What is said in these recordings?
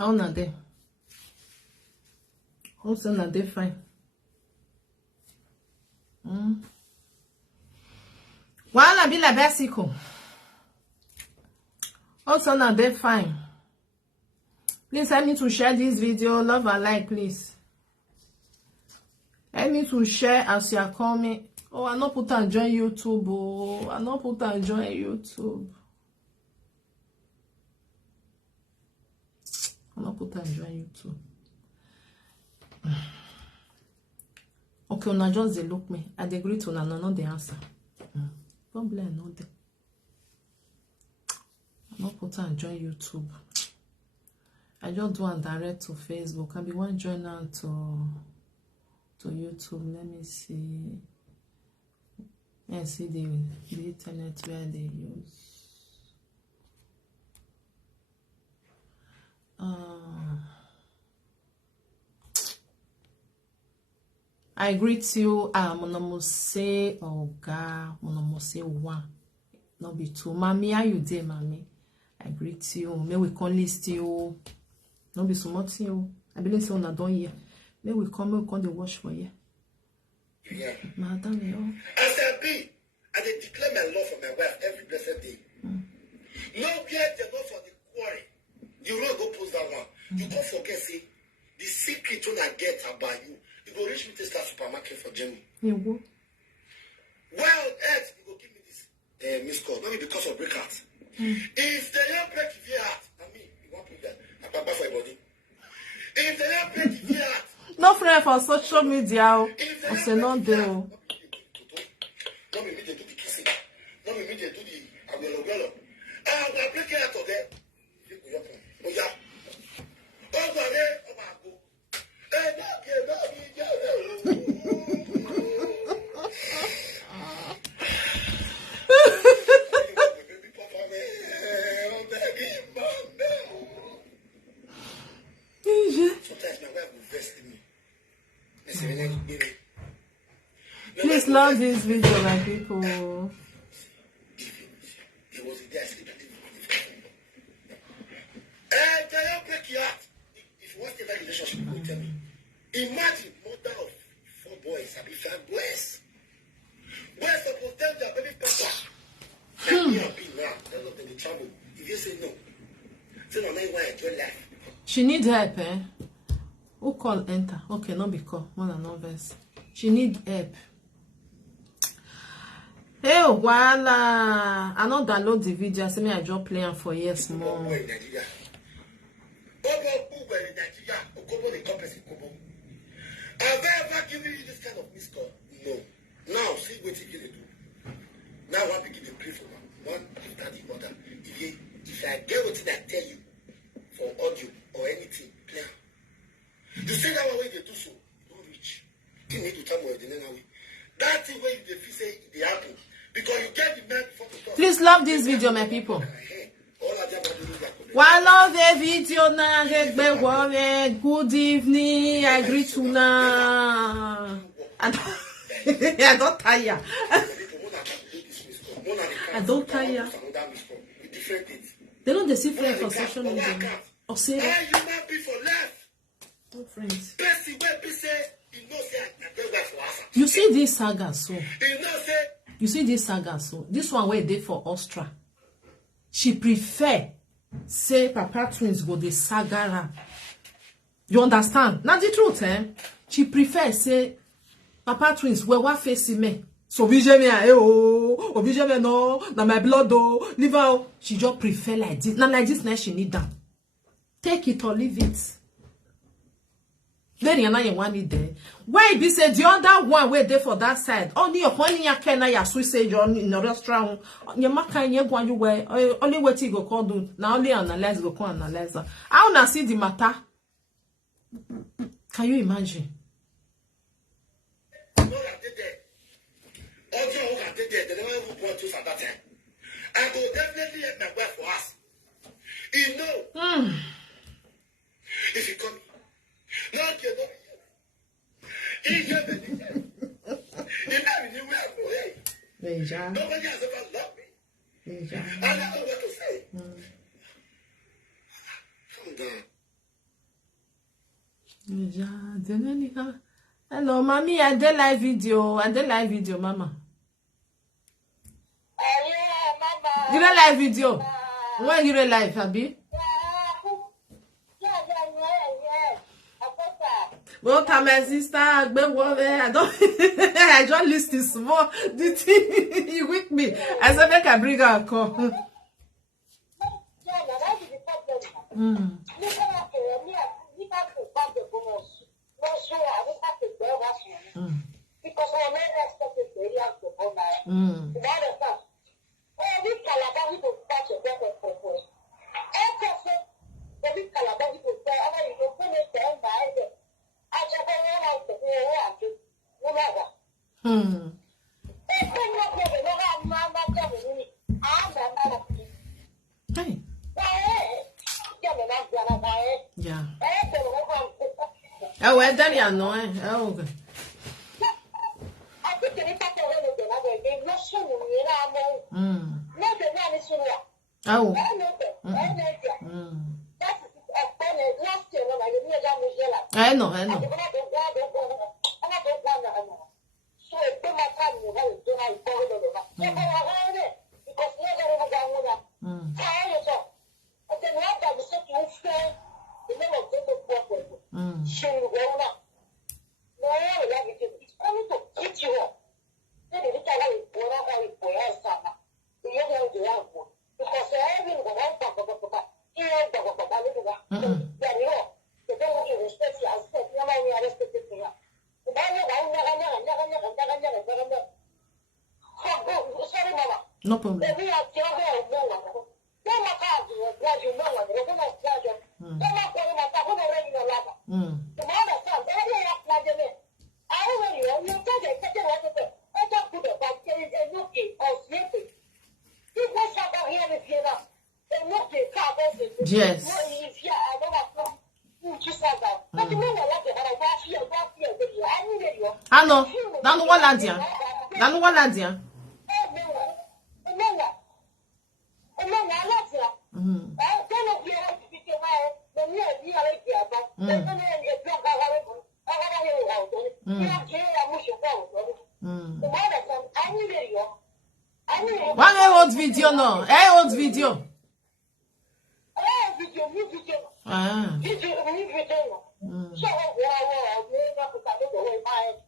How na dey? Also na dey fine. Wahala be like bicycle. Also na dey fine. Please help me to share this video. Love and like, please. Help me to share as you are coming. Oh, I not put and join YouTube. Oh, I not put and join YouTube. I not put and join YouTube. Okay, una just dey look me. I dey agree to una, no the answer. Problem no dey. I not put and join YouTube. I just do and direct to Facebook. I be one join now to YouTube. Let me see. Yeah, see the internet where they use. I greet you. Monomose Oga, Monomose one. No be two. Mommy, how you dey, mommy? I greet you. May we call list you. No be so much you. I believe so na don here. May we come the watch for you. Yeah. Madam, yo. As I be, I dey declare my love for my wife every blessed day. No get the love for the quarry. You will go post that one. You don't forget, see, the secret when I get about you, you go reach me to start supermarket for Jimmy. You go. Why on earth you go give me this missed call? Maybe because of breakout. If they don't break your heart, I mean, you want to put that. I papa for your body. If they don't break your heart, no friend for social media. I say not there. no be me dey do the kissing. No be me dey do the agwelo. I will break your heart of them. Oh yeah. Oh there. Oh my go. Sometimes my wife will vest in me. Please love this video, my people. It was a day I sleep at can you break your heart? If you want to have a relationship, you will tell me. Imagine mother of 4 boys, I be 5 boys. Boys supposed to tell their baby papa. Like me and be now, tell them they travel. If you say no, say no, now you want to enjoy life. She need help, eh? Who call enter? Okay, no be call. One and no verse. She need help. Hey, voila! I not download the video. I say me I just play am for years more. Have I ever given you this kind of missed call? No. Now, see what you do. Now, one begin to pray for one after the other. If I get what I tell you for audio or anything, play. You say that one way they do so, don't reach. You need to tell me the way. That thing where you feel say they happen. Because you get the man before the talk. Please love this video, my people. While love the video now, good evening. I greet you now. I don't tire. I don't tire. They don't deceive friends for social media. Or say, no friends. You see this saga so. You see this saga so. This one where they for Austria. She prefer say Papa Twins go the saga. You understand? Not the truth, eh? She prefer say Papa Twins where what face me. So vision me, oh, vision me no, na my blood oh, leave her. She just prefer like this. Now like this now she need that. Take it or leave it. Then you know you want it there. Why be say the other one where there for that side? Only your honey ya can ya suicide on in the restaurant. Your maka you go you way only what you go call do. Now only analyze go call analyze. I wanna see the matter. Can you imagine? I will definitely let my wife for us. You know. If you come. Not you nobody has ever loved me. I don't know what to say. Calm down. Hello, mommy. I did live video. Mama. Yeah, Mama. You don't live video. When you live, Abi? Yeah. Well, my sister, I don't. I just listen small. The thing you with me. I said make I bring her a call. Hey. Yeah. Oh, well, then you know, oh, okay. Oh. I know. No problem. Yes. Ah no, dans le Wallandia. One old video no. Old video.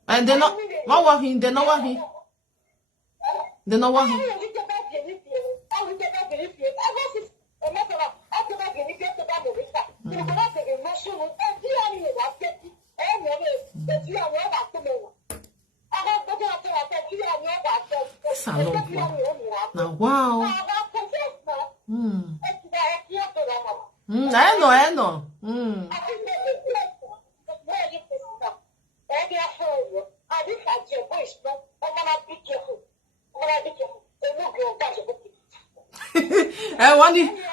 And they're not working. They're not working. Wow. I know.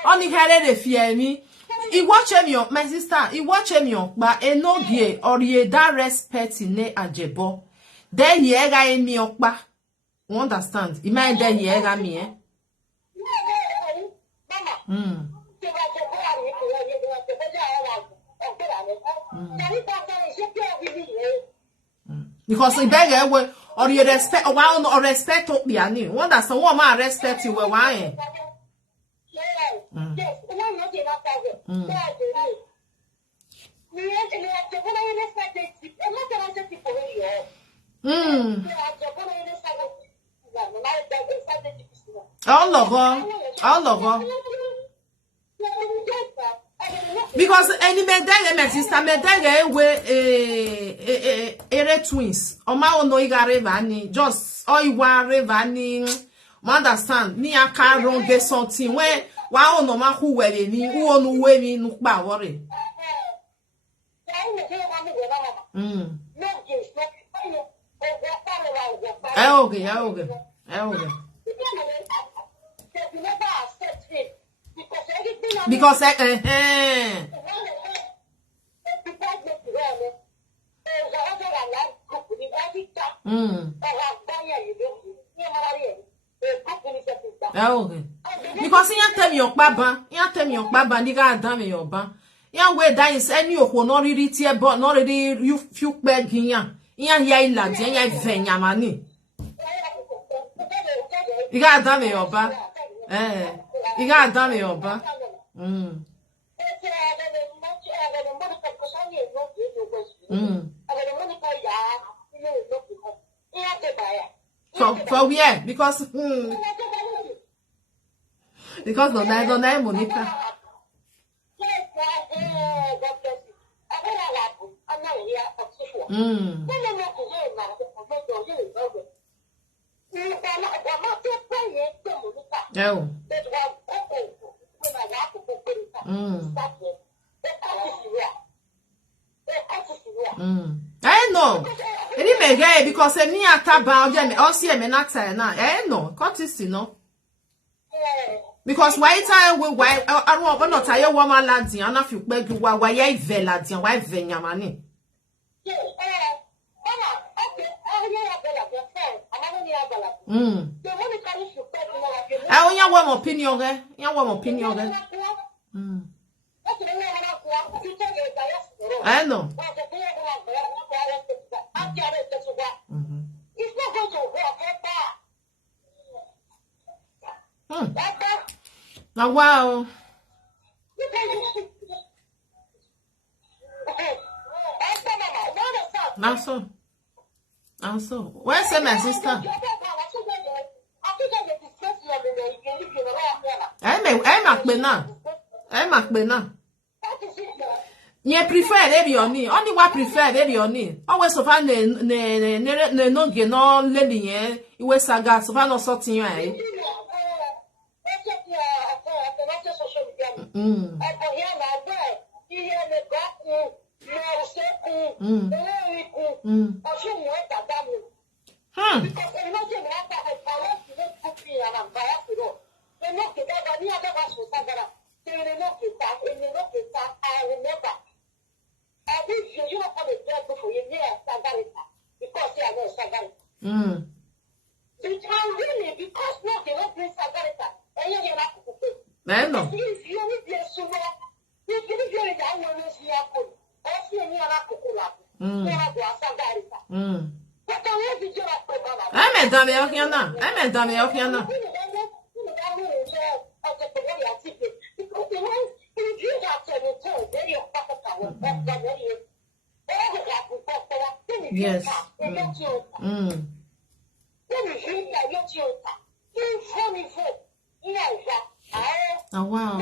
Only had a fear me. He watch him your my sister. He watch him your but a no gay or ye that respect in ne ajebo. Then ye ga me okba. You understand? Imagine then ye ga me. Because he beg way or you respect or why or respect up the ani. You understand? What man respect you why? All over. Because any medenge my sister medenge we ere twins. Oma ono iga revani just or iwa revani. You understand? Ni aka wrong get something when wa ono ma who were ni who onu we mi nu pa worry. Okay. Because okay. Because you tell me your baba, ni ga dan me your ban. Ya we that is any oko no really tie but no really you few beg ya. Ya ila dia ya venya mani. You got done me oba. You got done me oba. For where? Because no name Monica. I know. Because me ataba o see me na tie na. No, courtesy no. Because why time we why I don't not tire woman ladin and if you beg you why ye ve ladin why ve nyamani. I only one opinion eh. You one opinion eh. I know. It's not going to work. Now, wow. Now so. Where's my sister? I'm a you prefer baby on me. Only what prefer baby on me. Always so far no get no lady eh. You was saga so far no sorting you eh. Yes. Oh wow.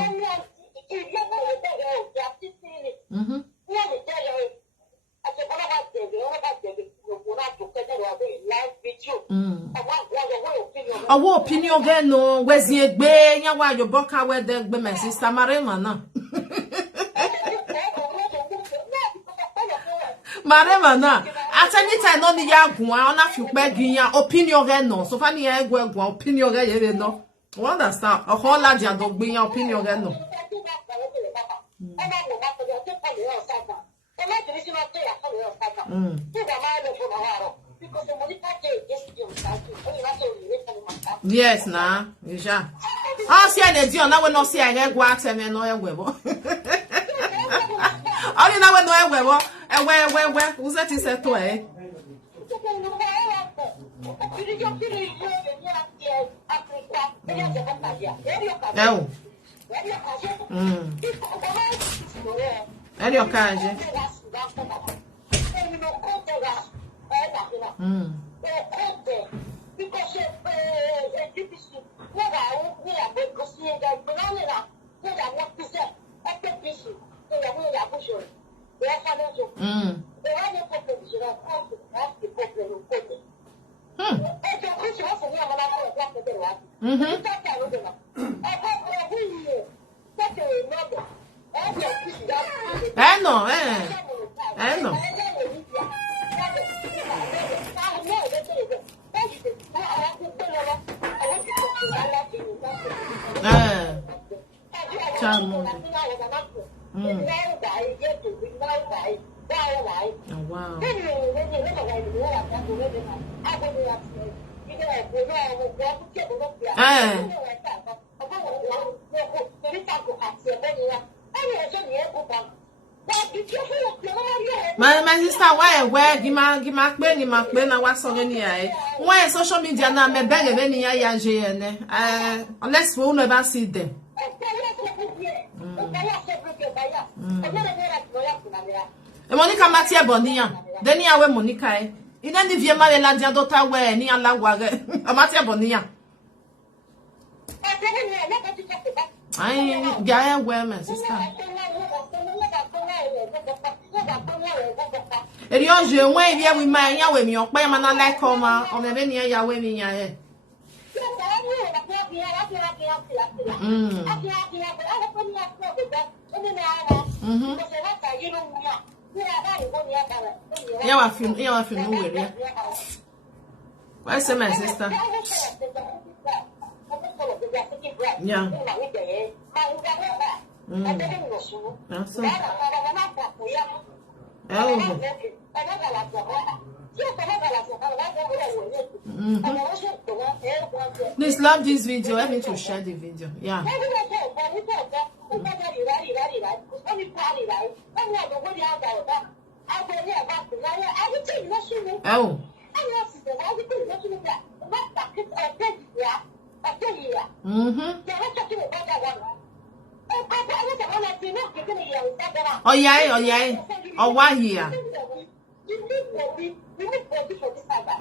Our opinion again no where's the egbe ya wa your boka where the egbe my sister Marema na. Marema na. At any time no ni ya gwa ona fi pe ya opinion again no. So fani ya gwa opinion again ye no. You understand? A whole lot of dog being your opinion again no. Yes, nah, yeah. I see any deal now. We not see any guate me no ewebo. Only now we no ewebo. Where? Who's that? Is that way? No. Any occasion. I know. Oh, wow. My sister, why where give my play na what song any I. Why social media na me beg any ya unless we will never see them. Monica Matia Bonia. Then ya we Monica. In any via Marylandia daughter where any alaware. Amatia Bonia. I Gaia where my sister. Erion je when we my ya we me okpa ma na like oma o me be ne ya we me ya he. Ya wa film no we. Why say my sister? Yeah. That's Please love this video. Let me to share the video. Yeah. Oh. Oh yeah. Oh why here?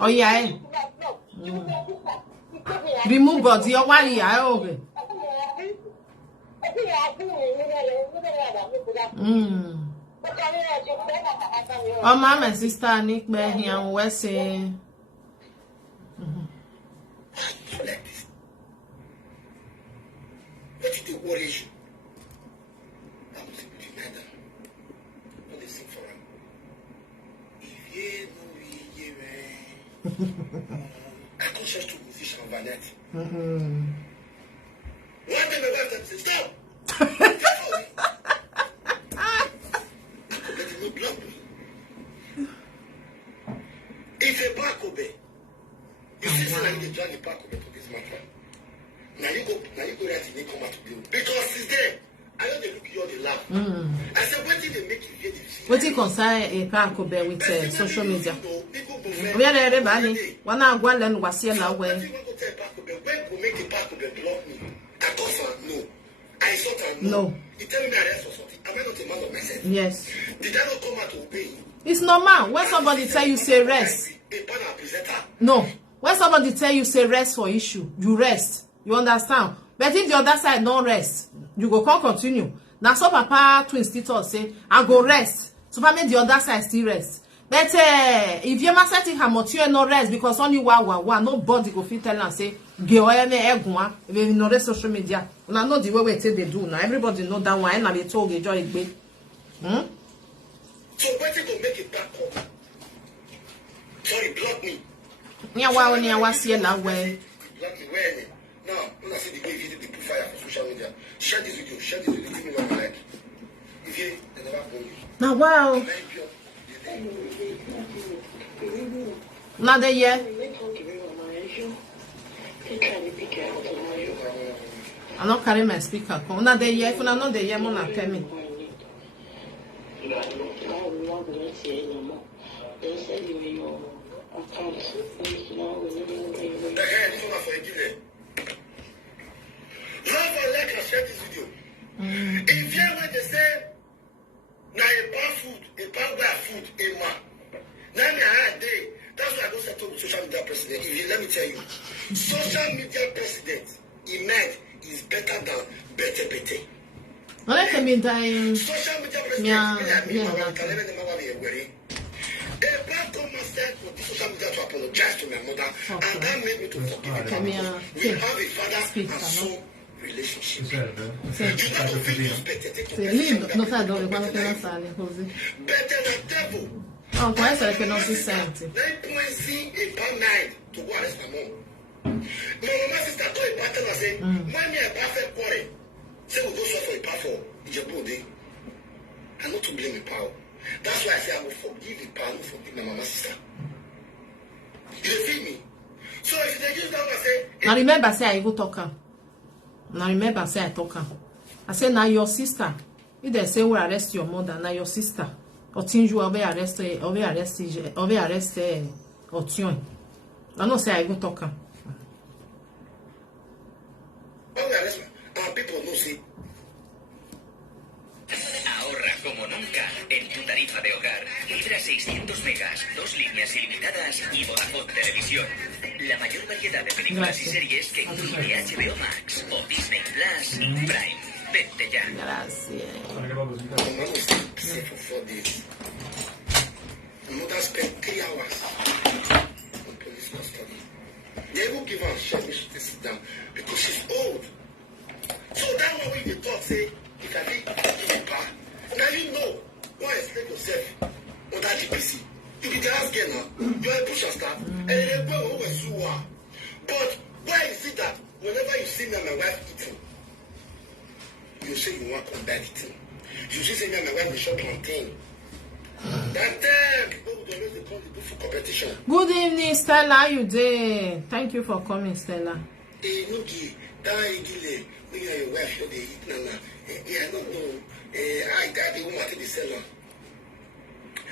Oh yeah. Remove body. Oh why here? Okay. Oh my sister Nick be here we say. What did they worry you? I was able to matter. But they sing for him. I conscious to musician of Vanette. One day my wife said, stop! Let him not block me. If a back obey, you see something they drag the back obey to this matter. Now you go right and they come out to build. Because since then, I know they look you all they laugh. I said, what did they make you get this? What do you concern a park with social media? We are everybody. One hour, one land was here now. When go make a park block me? I thought no. I thought I know. No. You tell me that rest or something. Am I not a man of myself? Yes. Did I not come out to obey? It's normal. When somebody tell you say rest. A panel presenter. No. When somebody tell you say rest for issue, you rest. You understand? But if the other side don't rest, you go come continue. Now so Papa Twins still say, I go rest. So for me the other side still rest. But if you must say you no rest because only one nobody go fit tell and say go any egwa if you know the social media. Una know the way they do now. Everybody know that one and they told you joy be. So what you go make it back up? Sorry, block me. Nya wa oni awase la we. Block me where? Now, when I see the way you did the profile for social media, share this video, give me one like. If you never go you. Now wow. Now the year. I'm not carrying my speaker. Now the year, if I know the year, I'm not coming. Love and like and share this video. If you ever they say, now a bad food, a bad food, a man. Now me a day. That's why I don't settle with social media president. If you let me tell you, social media president, he meant is better than better. Well, I mean, social media president, a bad Thomas said for the social media to apologize to my mother, and that made me to forgive her. We have a father and son relationship. Better than devil. Oh, può essere che non si sente. Lei può essere a bad night to go arrest my mom. My mama sister told a partner and said, when me a perfect quarry, say we go suffer a power for Ijebode. I'm not to blame a power. That's why I say I will forgive the power, forgive my mama sister. You feel me? So if they use that one, I say. Now remember, say I go talk her. Now remember, say I talk her. I say now your sister. If they say we arrest your mother, now your sister. Otinju obe arrest Otion. I know say I go talk am. People no see. Ahorra como nunca en tu tarifa de hogar. Libra 600 megas, 2 líneas ilimitadas y Vodafone Televisión. La mayor variedad de películas y series que incluye HBO Max o Disney Plus Prime. Vente ya. Gracias. Mother spent 3 hours on police custody. They will give her a shot to sit down because she's old. So that one when they talk, say, if I think give me power. Now you know, why explain yourself on that GPC. You be the house girl now, you're a pusher staff, and they go over so well. But why is it that whenever you see me and my wife eating, you say you want to combat eating? You say me and my wife will shop plantain. That time people would always come to do for competition. Good evening, Stella. How you there? Thank you for coming, Stella. Hey, Nuki, that igile, when you and your wife show they eat nana. Yeah, I don't know. I got the woman to the seller.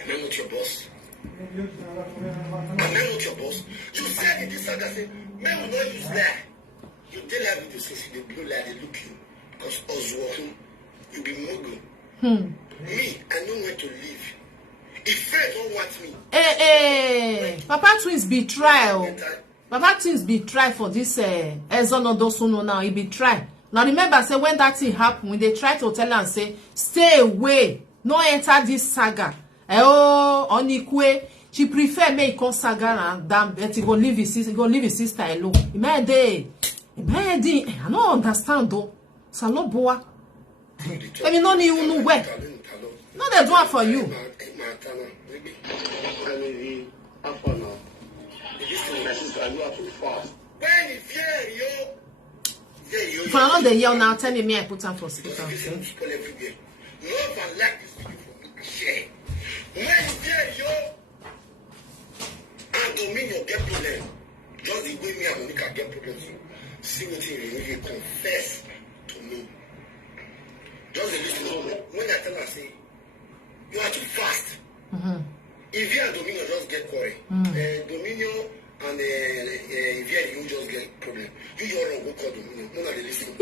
Am I not your boss? Am I not your boss? You said in this saga, say, men will not use lie. You tell her with the say, they blue lie, they look you. Because Oswald, you be mogul. Me, I know where to live. If friends don't want me. Hey, Papa Twins be try. Papa Twins be try for this Ezono Dosuno now. He be try. Now remember, say when that thing happen, when they try to tell her and say, stay away, no enter this saga. Oh, Onikwe, she prefer make con saga than that he go leave his sister alone. Imagine, I don't understand though. Salo boa. I mean, no need you know where. No, they do it for you. If I'm not the yell now, tell me I put on for speaker. Love and like this video for me. Share. When you and Dominion get problem, just the way me and Monica get problems. See what you really confess to me. Just listen. When I tell her, say, you are too fast. If you and Dominion just get quarrel, Dominion and if you just get problem, you your wrong go call Dominion. No, they listen.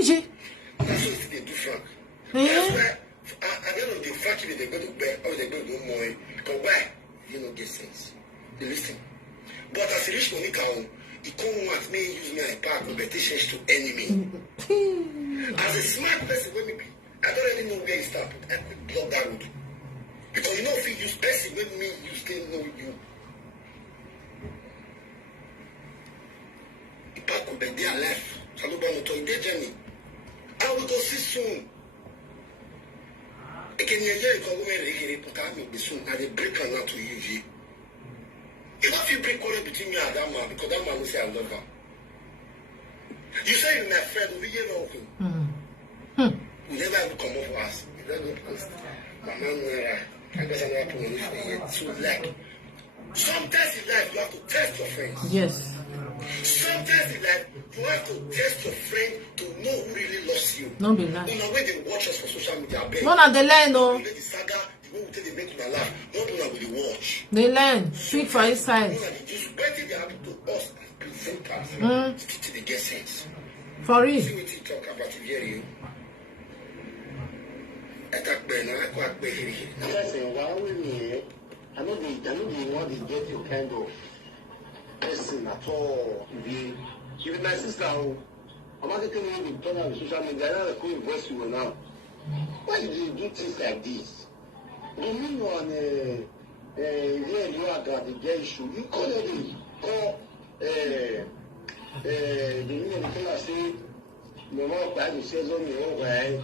That's what they do, Frank. That's why at the end of the Frank, they go to bed or they go to do more. Because why? You don't get sense. They listen. But as a rich Monica, he can't want me use me as power competitions to enemy. As a smart person, when me be, I don't really know where you start. I could block that road. Because you know if you use person with me, you still know you. If I could be there left, so I'm going to their journey. I will go see soon. I can hear you come over put out me soon. I will break her now to you. If you break quarrel between me and that man, because that man will say I love her. You say you're my friend, we get over. We never have to come up for us. You don't know because my man I guess I'm not putting it too like. Sometimes in life you have to test your friends. Yes. Sometimes in life you have to test your friend to know who really loves you. No be nice. You know when they watch us for social media, no, na they learn, no. The saga, the way we take the make them laugh. No people will watch. They learn. Speak for his side. Just waiting they happen to us as presenters. Stick to the get sense. For real. See what you talk about to hear you. Attack Ben, I quite be here. Listen, why we me? I know they want to get you kind of person at all. Even my sister, I'm not getting you to turn on social media. I don't invest you now. Why do you do things like this? You mean on where you are got the gay issue? You call the meaning of the say, no more bad, it says on your way.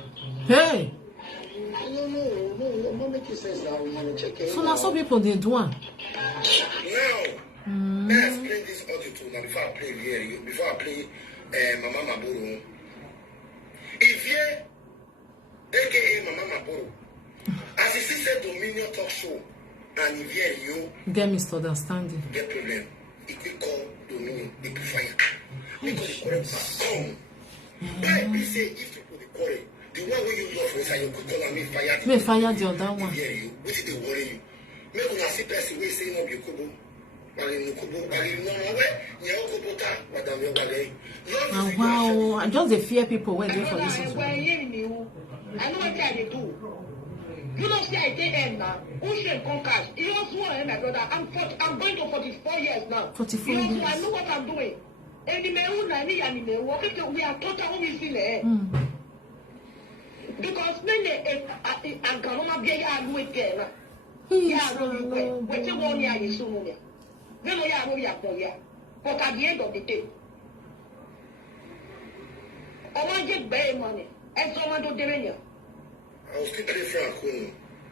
Hey. No, not making sense now. We want to check it. So now some people they do one. Now, let's play this audio too. Now before I play here, before I play Mama Maburu. If you, aka Mama Maburu, as you see said Dominion talk show, and if you get misunderstanding, get problem, if you call Dominion, they can fire. Because the correct must come. Why we say if you put the correct. The one where you love is you could call me fire. Me fire the other one. Hear you. What did they worry you? Make una see person we say no be kubo. Bali no kubo, bali no where ye kubo ta, madam yo bali. Wow, I just dey fear people when they for this. I know what I do. You don't say I did end now. Ocean conquers. You also want my brother. I'm going to 44 years now. 44 years. years. I know what I'm doing. We are totally there. Because when I'm going to be a good girl. Yeah, but you won't hear you soon. Then we are but at the end of the day, I want to get better money. And someone to do it. I was thinking Frank,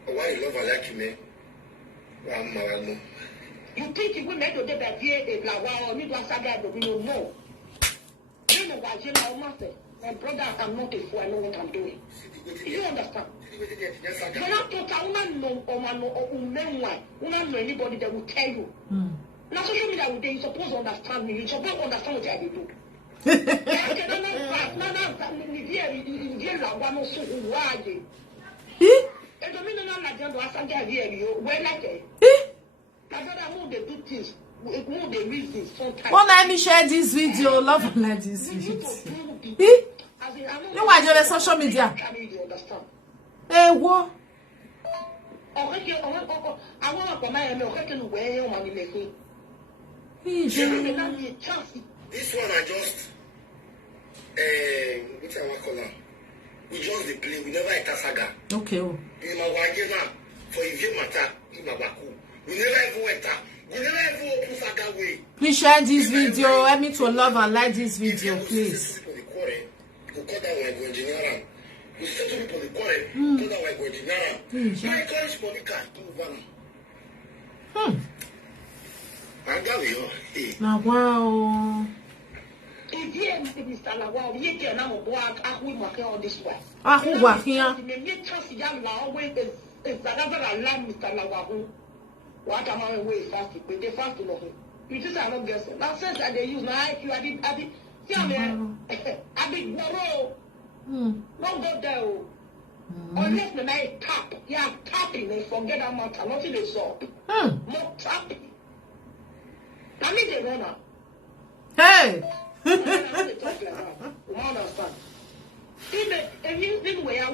why you love her like me? You think you will make the debate a black or me to saga the no no. You know why you know master. My brother, I'm not a fool, I know what I'm doing. You understand? You're not talking no anybody that will tell you. Now social media would you supposed to understand me, you supposed to understand what I do. Well, let me share this video. Love and like this video. You want to social media? Hey, what? This one I just what's our color? We just the play, we never enter saga. Okay. In my wagena for Ivie Mata in my Baku. We never even enter. We never even open saga way. Please share this video. Help me to love and like this video, please. We cut that one go engineer. We settle people the quarrel. Cut that one go engineer. My encourage Monica to move on. I got you. Now, wow. If you Mr. Lawal, you can now walk out with my hair on this way. Ah, who walk here? Maybe trust young always is another alarm, Mr. Lawal. What am I away fasting? But they fast to know him. You just are not guessing. Now, since that they use my IQ, I did, I did, don't go there. Unless the night tap, yeah, tapping, they forget that matter, nothing they saw. More tapping. I mean, they run up. Hey!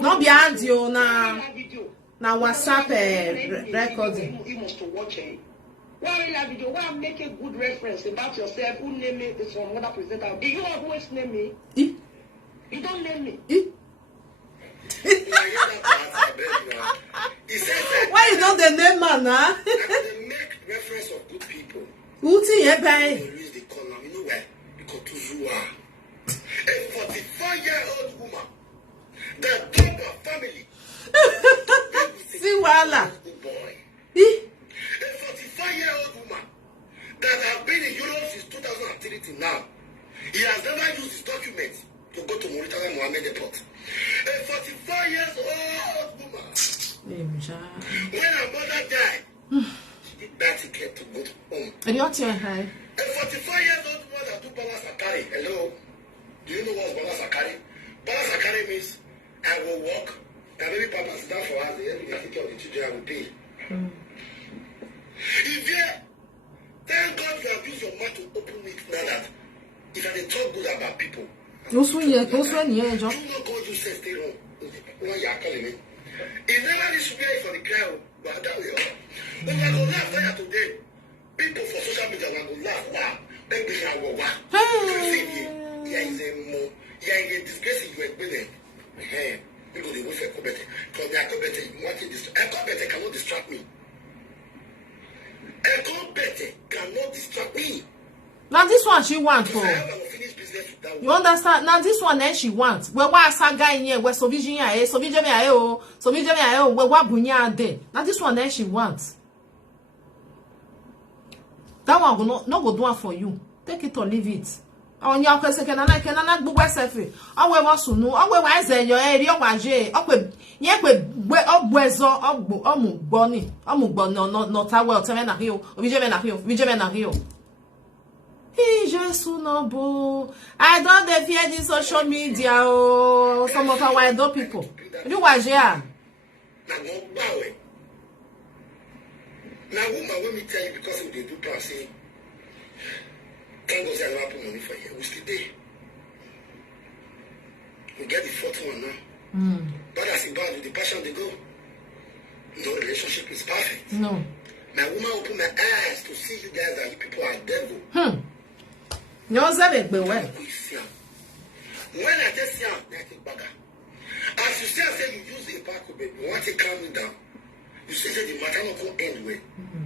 No be audio na WhatsApp recording. You must watch it. Why will I video? Why make a good reference about yourself? Who name me? This one, what I present out. Do you always name me? You don't name me. Why you don't the name man? They make reference of good people. Who see you by? You know why? Because to a 44-year-old woman that took her family. See wala. Boy. A 45-year-old woman that has been in Europe since 2003 till now. He has never used his documents to go to Mauritania Mohammed Airport. A 44-year-old woman. When her mother died, she did that ticket to go home. And you're here, hi. A 45-year-old woman that do Bala Sakari. Hello. Do you know what's Bala Sakari? Bala Sakari means I will walk. And maybe Papa sit down for us. The end of the children, I will pay. If you thank God you have used your mouth to open it now that if I talk good about people. Those one, yeah, John. You not going to say stay home. What you are calling me? It never is to for the crowd. But that way, when I go laugh there today, people for social media will go laugh. Wow, baby, I will wow. Here is a more. Here is a disgrace you are building. Hey, people they will say Kobete. Because they are Kobete. What is this? Kobete cannot distract me. Kobete cannot distract me. Now this one she wants for. You understand? Now this one then she wants. Where was saga in here? Where so vision here? So vision here? Oh, so vision here? Oh, where what bunya there? Now this one then she wants. That one will not go do it for you. Take it or leave it. On your question, can I book myself? I will also know. I will answer your area. I will. Yeah, where up wezo boni. Not I will tell me na hill. Vision na hill. Vision na hill. Jesus no bo. I don't fear this social media. Oh, some of our adult people. You watch here. Now, woman, let me tell you, because of the do plan, say, thank God I don't put money for you. We still there. We get the fourth one now. But as about with the passion they go, no relationship is perfect. No. My woman open my eyes to see you guys that you people are devil. You're saying be well. When I just see I take back. As you say you use a pack of baby, you want to calm me down. You say the matter not go end well.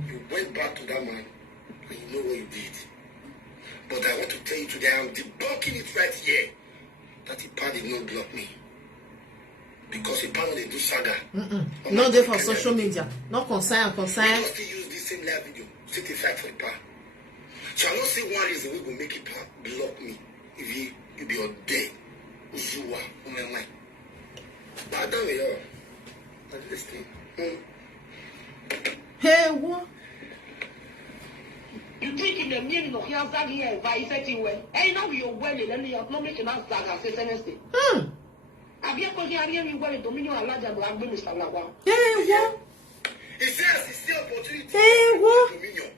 You went back to that man and you know what you did. But I want to tell you today, I'm debunking it right here. That the pan did not block me. Because the pan they do saga. Not there for social media. Not concern. You still use this same live video. Still fight for the pan. So I don't see one reason we will make it block me. If you be on day. Uzua. But I don't know. But this thing. Hey, what? You think in the meaning of your saga here by setting well? Hey, now you're well, and you're not making us saga, say Wednesday. Have you got any well dominion and larger black minister? Hey, what? He says it's still opportunity. Hey, what? Dominion.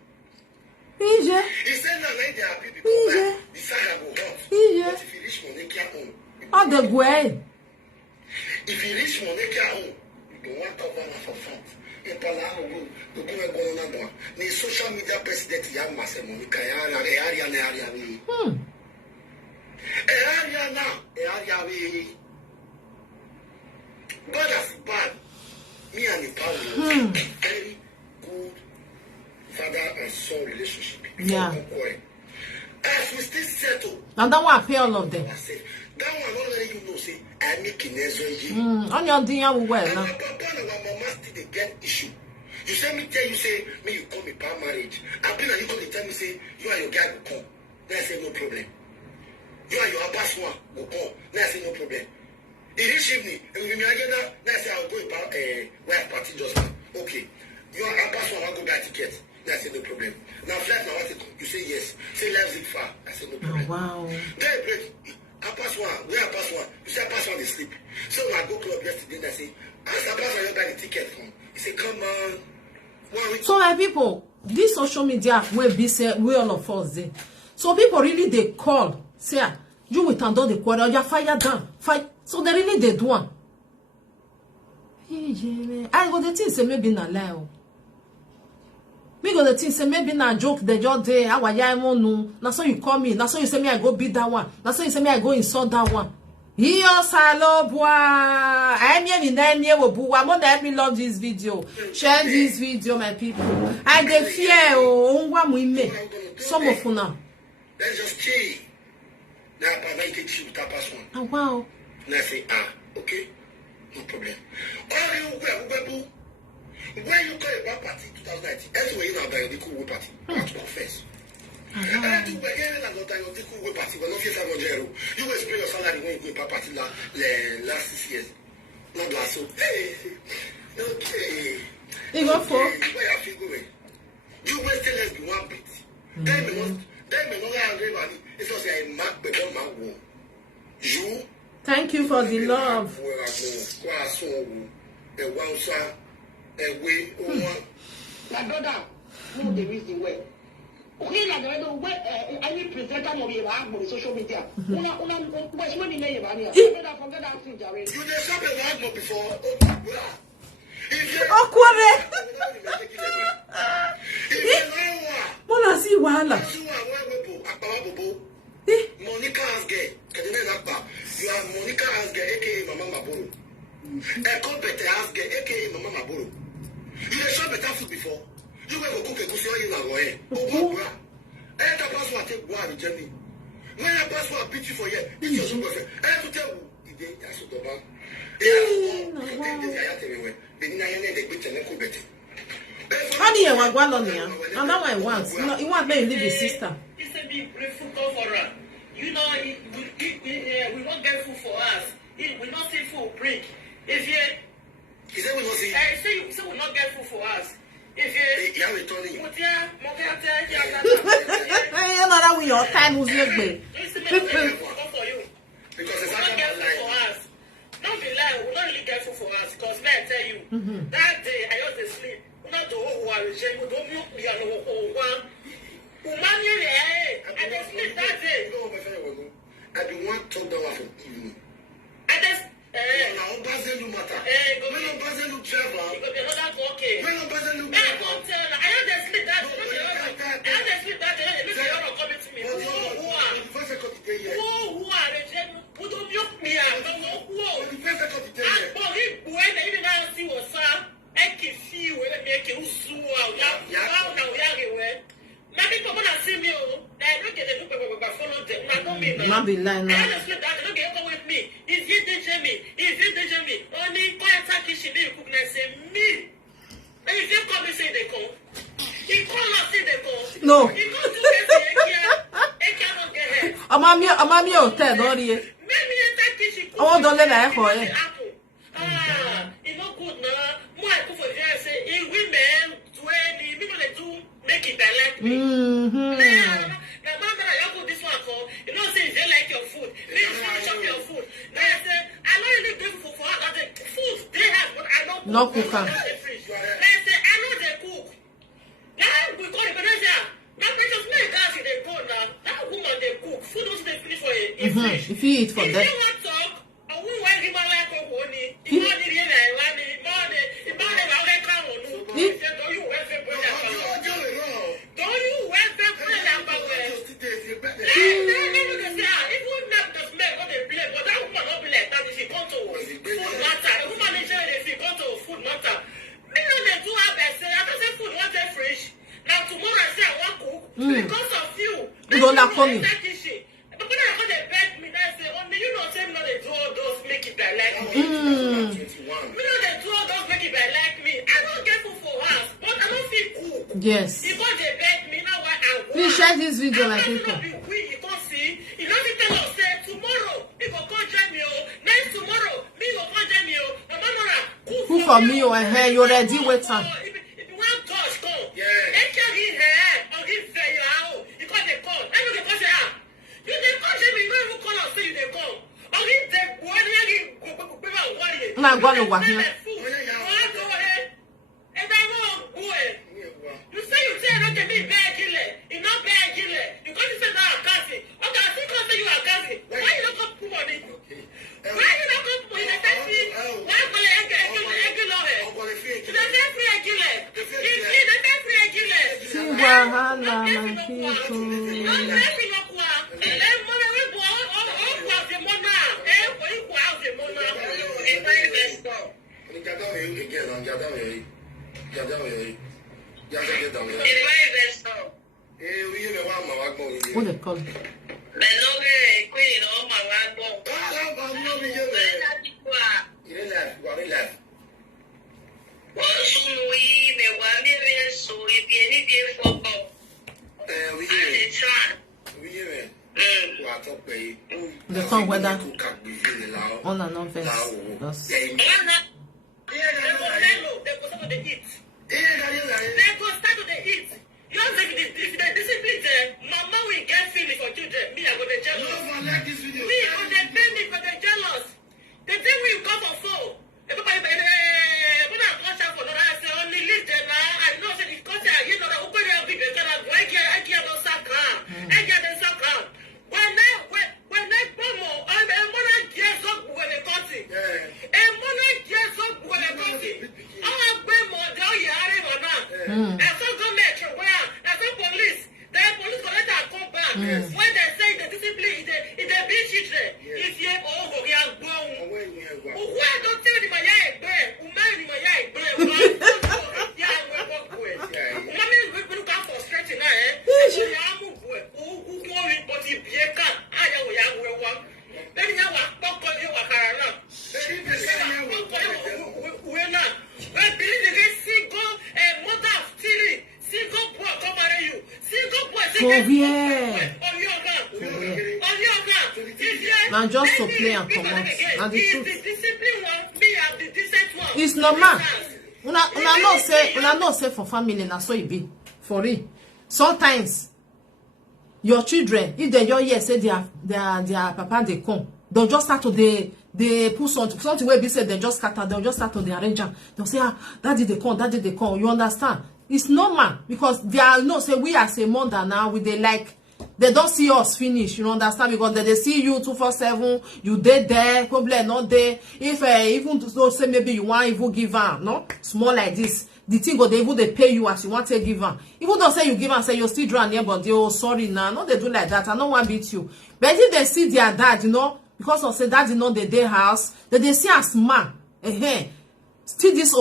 He said now like there are people the saga will hot. But if you reach Monica home. Oh, the way. If you reach Monica home, you don't want to cover for front. The social media president Yamase Monica area. God has bad. Me and the power very good father and son relationship. Yeah. As we still settle. And that one pay all of them. That one not letting you know say I make on your DM well now. And papa and our mama still they get issue. You say me tell you say me you call me par marriage. I've been and you come to tell me say you and your guy will come. Then I say no problem. You and your abbas one will come. Then I say no problem. In this evening, and we may again now I say I'll go wife party just now. Okay. You and abbas one will go buy ticket. Then I say no problem. Now flight now what you say yes. Say lives it far. I say no problem. Oh, wow. Then I break. I pass one. Where I pass one? You say I pass one, they sleep. So when I go club yesterday, and I say, I pass one, you buy the ticket from. He say, come on. So my people, this social media will be say we all of us there. So people really they call, say, you with and the quarter, you fire down, fight. So they really they do one. I go the thing say maybe na lie. Me go the thing say maybe na joke the just day how I no. Na so you call me. Na so you say me I go beat that one. Na so you say me I go insult that one. Yo salo boy. I mean let me love this video. Share this video, my people. I dey fear some of you now. Let's just chill. Now I can chill that pass one. Oh wow. And I say, okay, no problem. All you when you call a party 2019, anyway, you know about your cool party. I have to confess. I do again another cool party, but not yet. You will spend your salary when you go to party last 6 years. Not last so. Hey, okay. You go for? Where you feel going? You will tell us the one bit. Then me not have money. It's just a mark before my womb. You. Thank you for the love. My brother, know the reason why. Okay, like I don't any presenter of your on social media. What's when you name money? Forget that thing, Jared. You just have a lot before. Mona see wahala. Monica Asge, you are Monica Asge, aka Mama Maboro. Eko better Asge, aka Mama Maboro. You have shot better food before. You ever cook a goosey oil in a way? Oh, bra. I have to pass one take one in Germany. When I pass one beat you for you, it's your super. I have to tell you, they are so bad. How do you want one on here? And that one wants. You want me to leave his sister. It's a big food for us. You know, we won't get food for us. We not see food break. If you, he said we not see. I say we not get food for us. If you, yeah, we told you. You know that we your time was your way. Because it's not get food for us. Don't be lying. We not really get food for us because may I tell you that day I used to sleep. Not the whole regime. Don't you be a local one? Umani, I just split that day. I do want to talk about evening. I just. Now, Basil, you matter. When you Basil, you travel. Okay. When you Basil, you I don't tell. I don't just split that. I don't just split that. Look at your comment to me. Who are regime? Who don't you me? I don't know who. But when even I see what's up, I can see when I make you sue out. Maybe come on and see me. I look at the look of follow them. I don't mean Not be lying. I understand that. Look at with me. Is it me? Is it me? Only quiet kitchen they cook and say me. And if you come and say they come, he call us say they come. No. He go do this. I cannot get it. Amami hotel, don't you? Maybe that kitchen. Oh, don't let her for it. It's not good now. More I cook for you say, if women 20 people they do make it like me. This one for you know say they like your food. They shop your food. They say I know you need food for other food they have, but I don't no cook. They say I know they cook. Now we call it Indonesia. Now precious men gas they go now. That woman they cook. Food don't they finish for a fish. If you eat for if that. you want talk, I won't want him like a honey. You want it in a one. You want it out like a one. Don't you wear the brother? Don't you wear the brother? Because of you, you don't like funny. But when I they beg me, they say, only you know, say, no, they do all those make it like me. You know, they do all those make it like me. I don't get food for us, but I don't feel cool. Yes. Because they beg me, now what I want. Please share this video like people. You can't see. You know, you tell us, say, tomorrow, you go call Jamie, next tomorrow, me go call Jamie, cook for me, or hair, you already wait time. If you want touch, come. They can't eat hair, or give fair, you can't they call. Then you can say, you they call Jamie, you don't even call us, say you they call. Or if they go, I'm not going over here. You say I can be bad killer. You're not bad killer. You can't say that I'm casting. Okay, I think you are casting. Why you not come put money? Why you not come put money? Why call it egg love? The free egg killer. The free egg killer. See Wahala, my people. What they call it? The song whether on and off is They go start to the eat. You don't think if the discipline there, mama will get feeling for children. Me, I go the jealous. Me, I go the baby for the jealous. The thing we come for four. Everybody, when I go shop for no, I say only leave them. I know that it's because I you know that open your big can I can't no sacram. I can't no sacram. When I come on, I'm gonna get up when they cut it. I'm gonna get up when they cut it. I'm going more down here. I saw government where I saw police. The police collect and come back. When they say the discipline is a big children. If you have we are born. Why don't tell me my yard bread? Who marry my yard bread? Yeah, mommy will look out for straight in there. Who worry but if you can't, I know we are one. Then you have a talk on you. We're not. I believe they get single mother of three. Single boy come marry you. Single boy. Now just to play and come out. And the truth. The discipline one, me and the decent one. It's normal. Una not say for family na so it be. For real. Sometimes your children, if they just hear say their papa they come, they'll just start to they put something where they say they just scatter, they'll just start to the arrange. They'll say, daddy they come, you understand? It's normal because they are say we as a mother now with they like they don't see us finish, you understand? Because they see you 247, you there, probably not there. If even to say maybe you want even give her, no, small like this, the thing go they even they pay you as you want to give her. Even don't say you give her, say you're still drawing near, but they sorry now, no, they do like that. I don't want to beat you. But if they see their dad, because of say dad not the day house, that they see as man, still this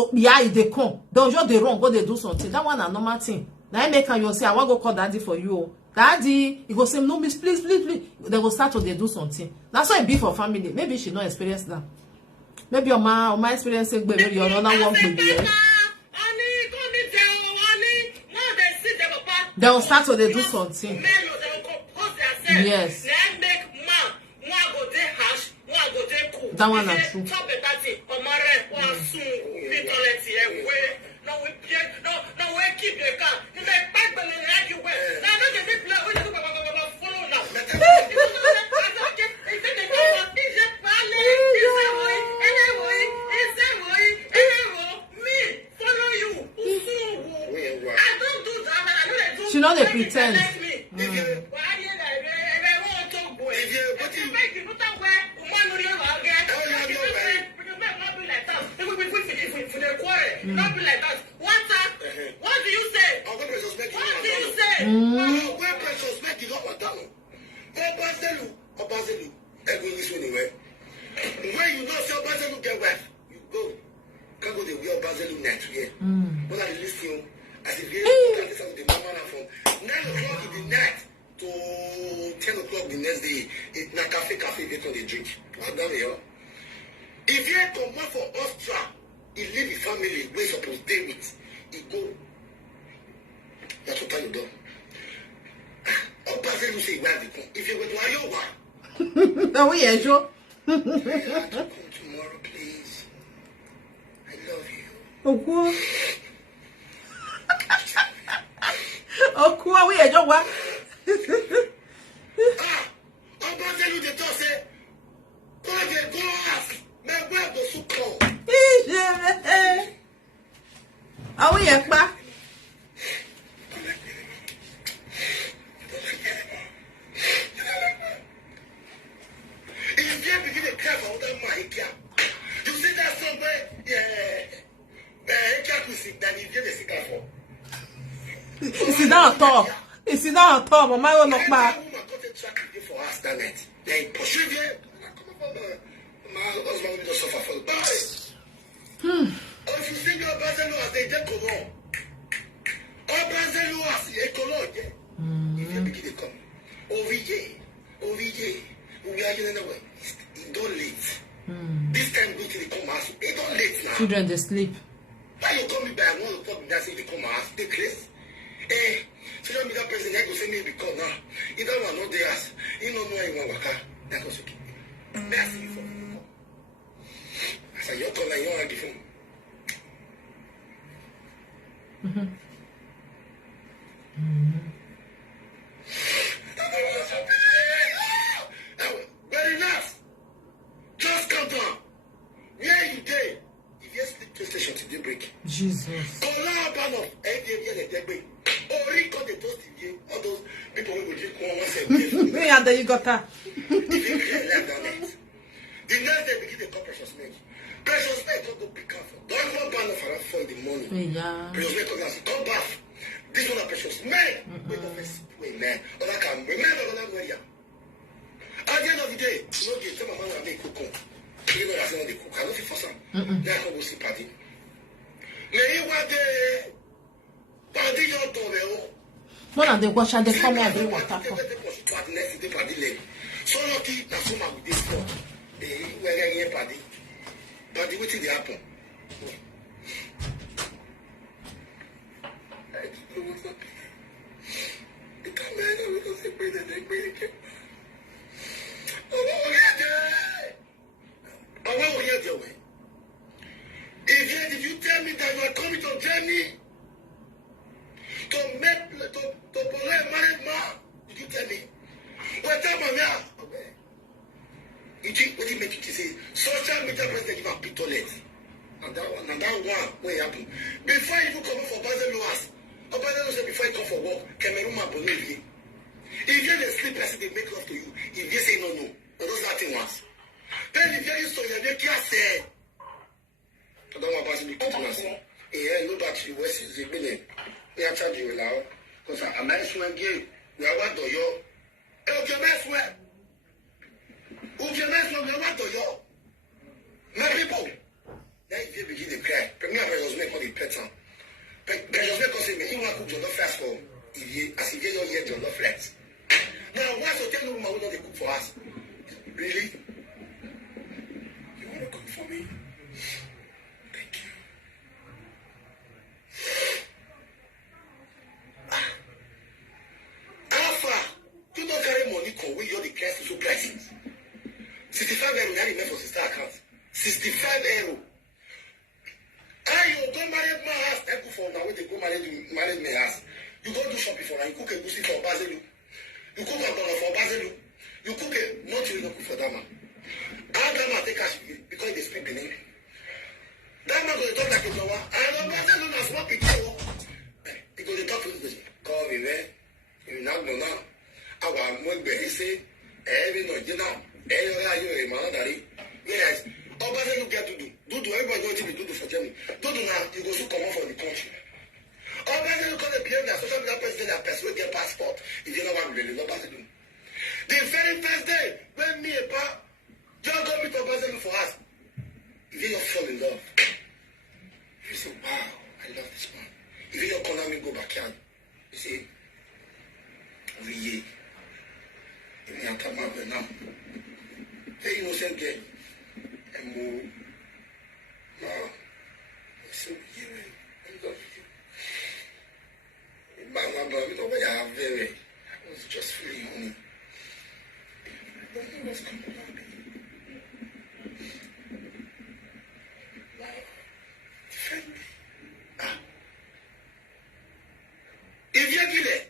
they come, they'll just they wrong, go they do something. That one a normal thing. Now I make you say I want to go call daddy for you. Daddy, he go say no, miss, please. They go start to they do something. That's why it be for family. Maybe she not experience that. Maybe your ma experience it, maybe your another one baby. They will start to they do something. Yes. That one are true. She know they pretend. Not be like that. What do you say? What do you say? Where precious make you not what down? Obazelu, every this one anyway. When you know say Obazelu get wife, you go. Can't go the way Obazelu next year. When I listen, as if you this is the normal from 9 o'clock in the night to 10 o'clock the next day. It's na cafe they on the drink. I'm down here. If you come back for Austria, he leave his family where supposed to stay with. He go. That's what you do. Obazelu say where they come. If you go to Iowa. Oh yeah, sure. Come tomorrow, please. I love you. Okay. Okay, we are just what? Obazelu the talk say, go ask. Me where go so call. Ah oui, yak ba? If you begin to care for other man, you see that somewhere, that you get a cigar for. It's not on top. It's not on top. Mama will knock back. Woman got a track for us that night. They pursue them. My husband will just suffer for the boy. If you see your Obazelu as they take along, Obazelu as they come along, if you begin to come, over here, we are in the way. It don't late. This time go to the come house. It don't late now. Children they sleep. Why you call me by 1 o'clock? That's if they come house. They crazy. Children be that person. They go say me because now. He don't want no day ass. He don't know anyone waka. That goes okay. That's it for me. I said you call and you want the phone. Very nice. Just come down. Where you day? If you sleep to station to the break. Jesus. All those people who will drink one once Me and then you got that. if you clear left on it. The next day begin to call precious milk. Precious milk don't go pick up. Don't go ban for that for in the morning. Yeah. Precious milk comes and come back. This one a precious milk. Wait the first way, man. Or I can remember when I'm ready. At the end of the day, you know, tell my mama make cook. You know that's not the cook. I don't feel for some. Then I go see party. May you want the party your door. One of the wash and they come out and water. So lucky that someone with this one. They were getting a party. But the waiting they happen. The camera because they pray that they pray again. If you tell me that you are coming to journey to make to polite married man, did you tell me? What time am I? What you make you say social media president give a big toilet. And that one where it happen. Before you come for Obazelu house, Obazelu say before you come for work, Cameroon man believe. If you dey sleep, person they make love to you. If they say no, those nothing once. Then if you so you can't say. I don't want to be continuous. Yeah, no battery. West is a billion. We are charging you now because I'm not sure again. We are what do you? Okay, that's where. Okay, that's where we are what do you? My people. Then if you begin to cry, premier pressures make all the pattern. Pressures make us say, "You want to cook your fast for?" If you, as if you don't hear your flex. Now, why so tell me, woman, they cook for us? Really? You want to cook for me? Thank you. Alpha, you don't carry money, come with your cash to prices. 65 euro, now you for sister account. 65 euro. You don't marry my house. I go for now when they go marry my house. You go do shopping for now. You cook a goosey for Baselu. You cook a dollar for Baselu. You cook a not you cook for that man. How that man take cash because they speak Benin. That man go talk like a flower. I don't Baselu na small picture. He go talk to you. Call me man. You now know now. Our mother say every no dinner. Every man daddy. Yes. Obazelu get to do. Everybody going to be do for Germany. Do now. You go to come out from the country. Obazelu call the PM that social media president and person will get passport. If you know what really Obazelu. The very first day when me and Pa John go meet Obazelu for us, if you don't fall in love, you say, wow, I love this man. If you don't call me go backyard, you say, oui, you can't come out now. Very innocent girl. And more. No. So weird. I love you. Mama, but you know what I have very. I was just feeling home. But he was coming back. Like, defend me. If you get it,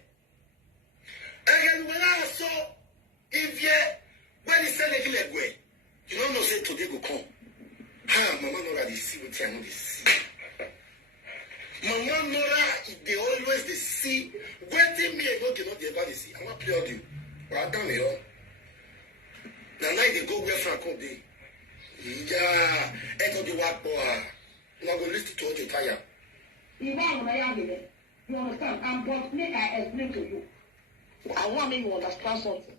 again, when I saw, if you, when he said it, like, way. You don't know say today go come. Mama Nora they see what I know they see. Mama Nora they always they see. Waiting me and go cannot they ever see. I'm not play audio. But I done it. Now they go where Franco day. Yeah, echo the work boy. Now go listen to all the tire. You understand? But make I explain to you. I want me to understand something.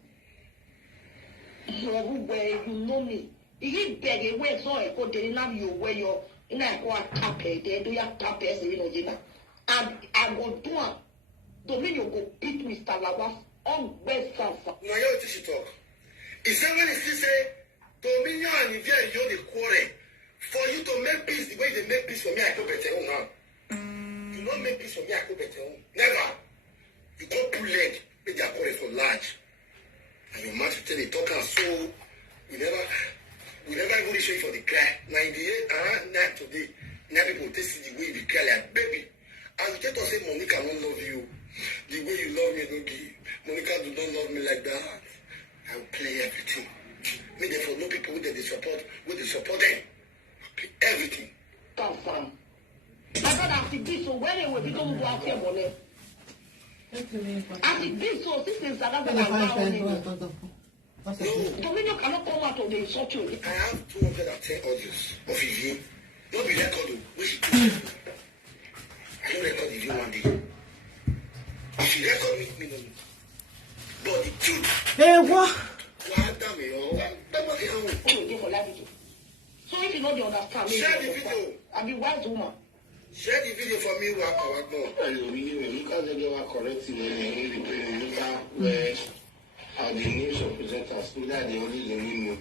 Where you know me. You beg away so I go to love you where you're in a tap there, do you tap as you know, dinner? And I go do it. Dominion go beat Mr. Lawas on West South. No, you teach talk. He said when he say Dominion and if you're the quarrel for you to make peace the way they make peace for me, I go better home now. You don't make peace for me, I go better home. Never. You go pull leg, make their quarrel for large. And your mouth tell the talker so we never even show you for the cry. 98 night today. Now people see the way you cry like baby. And you tell us say Monica don't love you. The way you love me, don't give. Monica do not love me like that. I will play everything. Me therefore no people with the support, them. Play everything. Come from. I got after this so when they will be don't go out here money. After this so this is another one. No. Dominion cannot come out of the insult you. I have 210 audios of you. Don't be recorded. Which I don't record you one day. If you record me, no. But the truth. Hey, what? So if you know the understand, share the video. I be wise woman. Share the video for me. Because they were correcting where the news presenters, that they only know.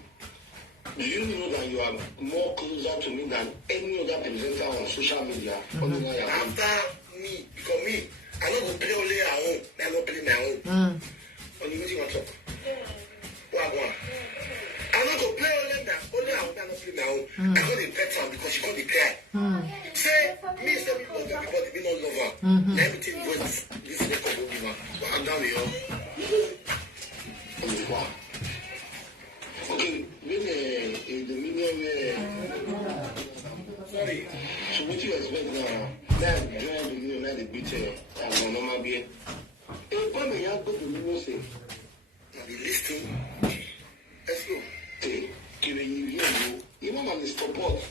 Do you know that you are more closer to me than any other presenter on social media? After me, because me, I don't play only at home. I don't play my own. Only what you want to talk. What? I don't go play only at home. I don't play my own. I got the better because she got the cry. Say, me say we love everybody, we don't love her. Everything goes this record will give her. But I'm down with okay, when the media sorry, so what you expect now? That drive you know the beach and normal beer. If one may have go to music, and be listening. Let's go. Hey, even on the support,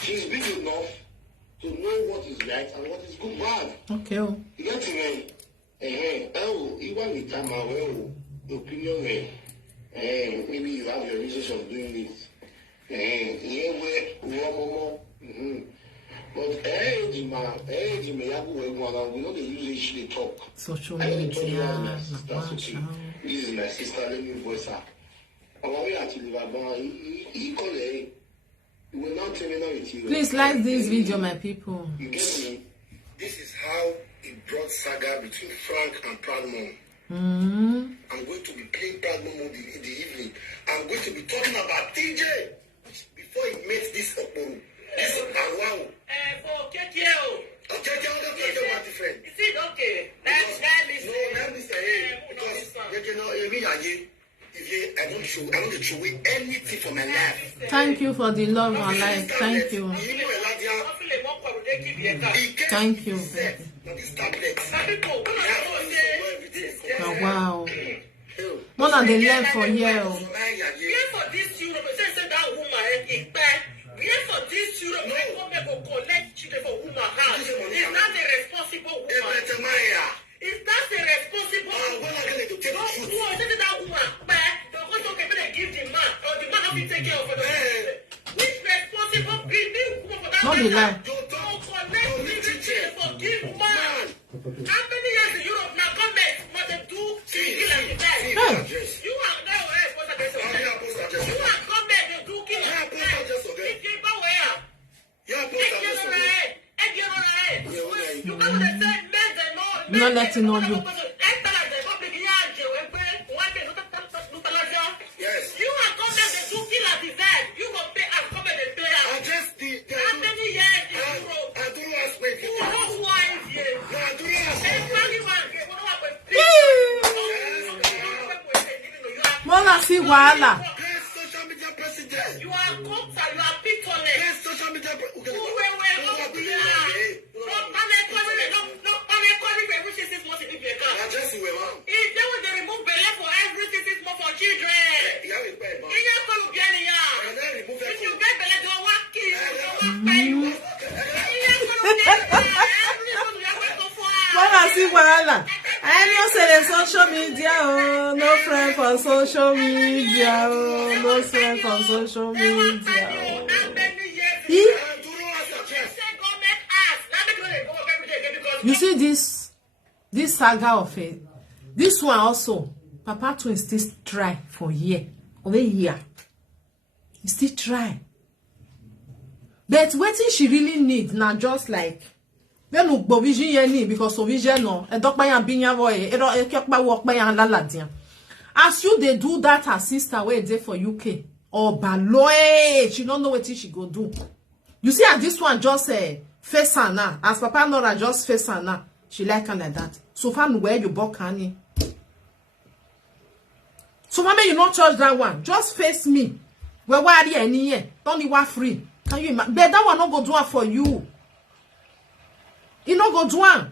she's big enough to know what is right and what is good bad. Okay. You get to me? Even the time opinion, maybe you have your reasons of doing this. But we know they usually talk. Social media. That's okay. This is my sister, let me voice her. Please like this video, my people. You get me? This is how it brought saga between Frank and Proud Mom. I'm going to be playing Proud Mom in the evening. I'm going to be talking about TJ before he met this Okoro. This is wow. For KTO. Okay, what different? Is it okay? Let me say, because I don't throw away anything for my life. Thank you for the love and life. Thank you. Thank you. Oh, wow. More than they learn for here. For this Europe, that woman, for this Europe, go collect children for woman house. Is that a responsible woman? Is that a responsible woman? That woman, they give the man, or the man have to take care of the which responsible woman for that? Not the lie. For give man. How many years in Europe now government what they do? You are now you are government they do kill not letting know you. Yes. You are government they do kill at the dead. You will pay and government they pay out. How many years in Europe? I don't ask me. You know who are here? No, I don't ask. Mona see wahala. Social media president. You are cops and you are pickles. Social media president. Mona see wahala. I know say the social media, oh, no friend for social media, oh, no friend for social media. Oh. You see this saga of it. This one also, Papa Twins still try for over a year. He still try. But what she really need now, just like then look provision ye because provision no e dokpa yan binya boy e kekpa work pa yan laladian. As you they do that her sister where dey for UK or baloe she don't know what she go do. You see at this one just face her now. As Papa Nora just face her now. She like her like that. So far where you buck honey. So mama you not touch that one. Just face me. Where why are you any here? Don't you want free? Can you imagine? But that one not go do it for you. You not go do it.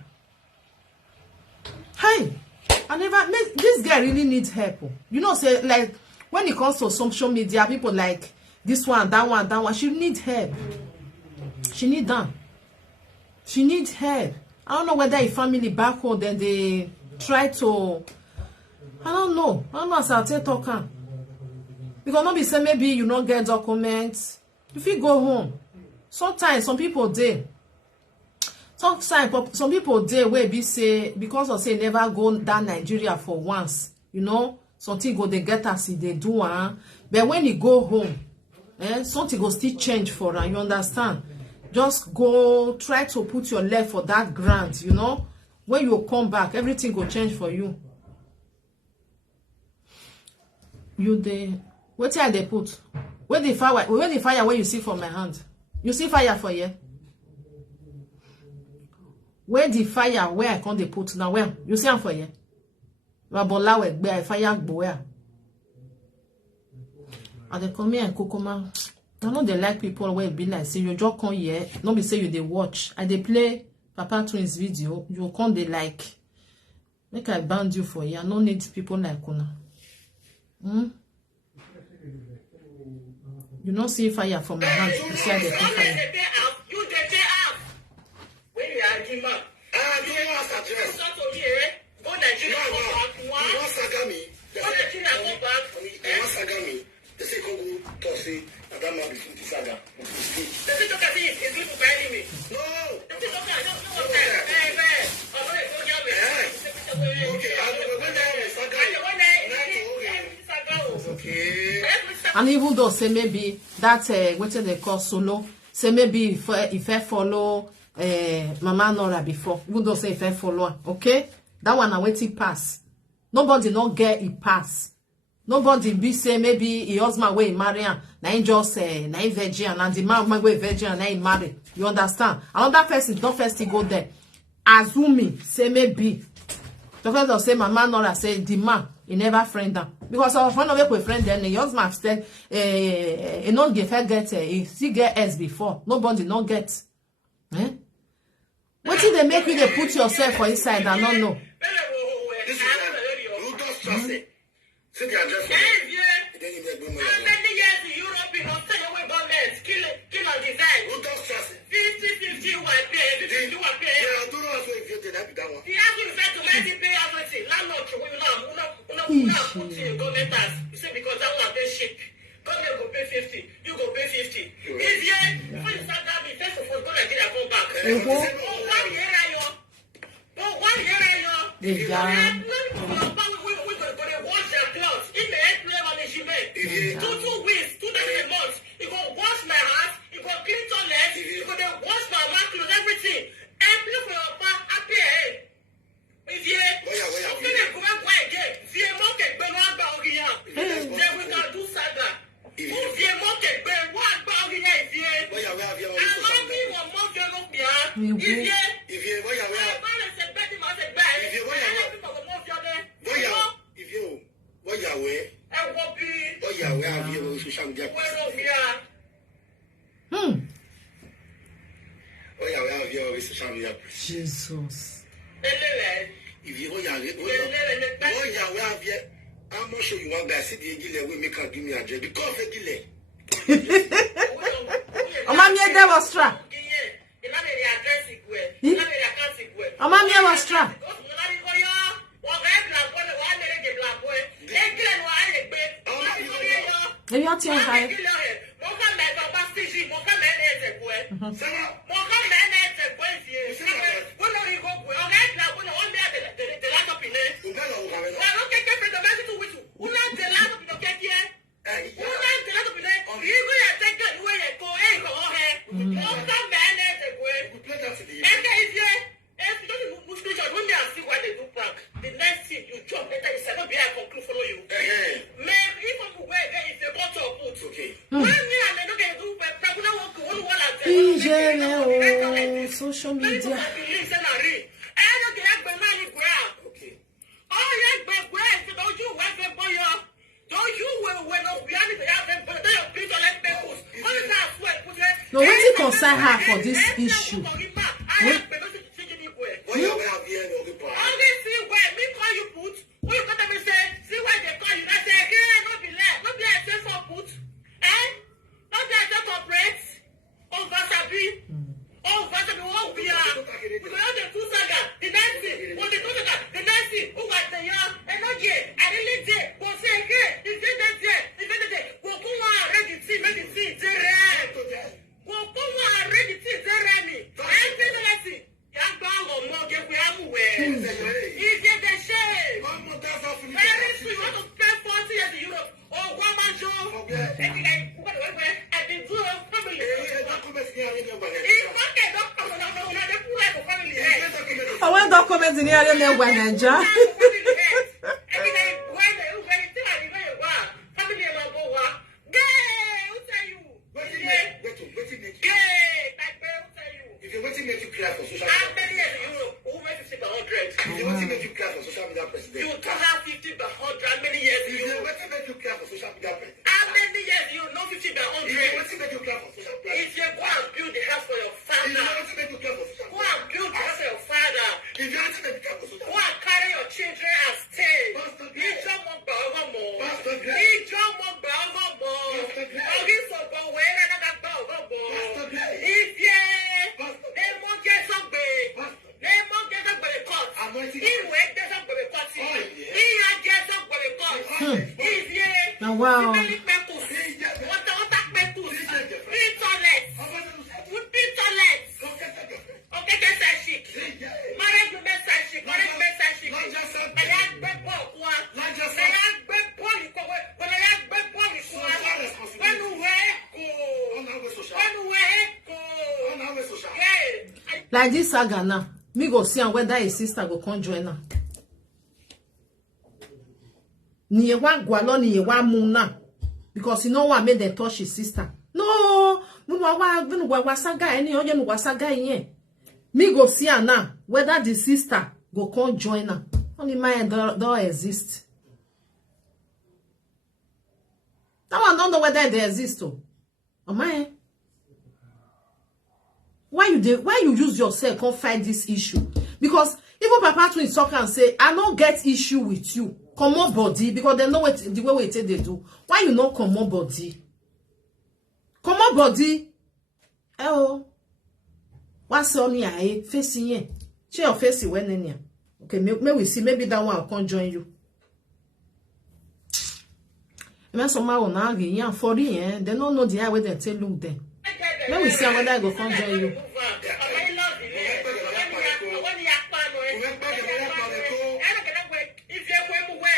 Hey, I never this guy really needs help. You know, say like when it comes to social media, people like this one, that one, she needs help. She need that. She needs help. I don't know whether a family back home then they try to. I don't know as I'll talk. Because not be say maybe you not get documents. If you go home, sometimes some people dey. Sometimes some people dey where be say because of say never go down Nigeria for once, you know, something go they get as they do, but when you go home, something go still change for her. You understand? Just go try to put your leg for that grant, you know. When you come back, everything will change for you. You dey what here they put? Where the fire where you see from my hand? You see fire for here? Where the fire where I can't they put now? Where you see am for here? Rabola we fire go where? And they come here and cook I know they like people where be like, say you just come here, not be say you they watch. I they play Papa Twins video, you come they like. Make I ban you for you. I don't need people like Una. You don't see fire from my hands. You see how they put fire. You get out. When you are giving up. You want address. Go Nigeria, go back. You want Sagami. Go Nigeria, go back. You want Sagami. They say Congo, Tossi, Adama, before the Saga. The thing to see is people buying me. No. The thing to I don't know what that. Okay. And even though say maybe that what they call solo, say maybe if I follow Mama Nora before, even though say if I follow, okay, that one I waiting pass. Nobody not get it pass. Nobody be say maybe he husband way marry am, na him just na him virgin and the man way virgin and na him marry. You understand? Another person don't first go there. Assuming say maybe the first say Mama Nora say the man he never friend them because of one of your friend then the husband said he not get he still get S before. Nobody not get. What did they make you they put yourself for inside and not know? See the address. How many years in Europe in Australia with governments kill on design? Who does trust it? 50-50 one pay, 50 one pay. Yeah, I don't know if you did that one. The average is to let it pay everything. Landlord, we will not put in government tax. You say because that one pay shit. Government go pay 50, you go pay 50. If you when you start that, first of all, go Nigeria come back. Oh, 1 year ayo. 1 year ayo. Two weeks, 2 days a month. You go wash my house, you go clean toilet, you go then wash my mouth, clothes, everything. And look for your pa happy. If you go again, if you mock it, then we can do saga. If you mock it, then what about here? If you Jesus. If you I'm not sure you want guys see the gile we make her give me a job because of gile. Omami Devastra. Omami Devastra. Are you out here high? Social media. No, what you concern her for this issue? I want documents in here in Nigeria. You turn out 50 by 100. How many years? How many years? years, you know 50 by 100. If you go and build the house for your father, go and build the house for your father. Go and carry your children and stay. If you want more, Now, wow. Like this saga now, me go see whether his sister go come join her. Ni ewa gwalo ni ewa muna, because you know what made them touch his sister. No, wa saga any oje no wa saga yen. Me go see her now whether the sister go come join her. Only my don't exist. That one don't know whether they exist oh. My why you use yourself come fight this issue? Because even Papa Twins talk and say, I don't get issue with you. Come on body, because they know what the way we take they do. Why you not come on body? Come on body. Oh, what's on your facing ye? She your face when in here. Okay, may we see, maybe that one will come join you. When someone will argue, yeah, for the end, they don't know the way they tell you them. Let me see whether I go come join you.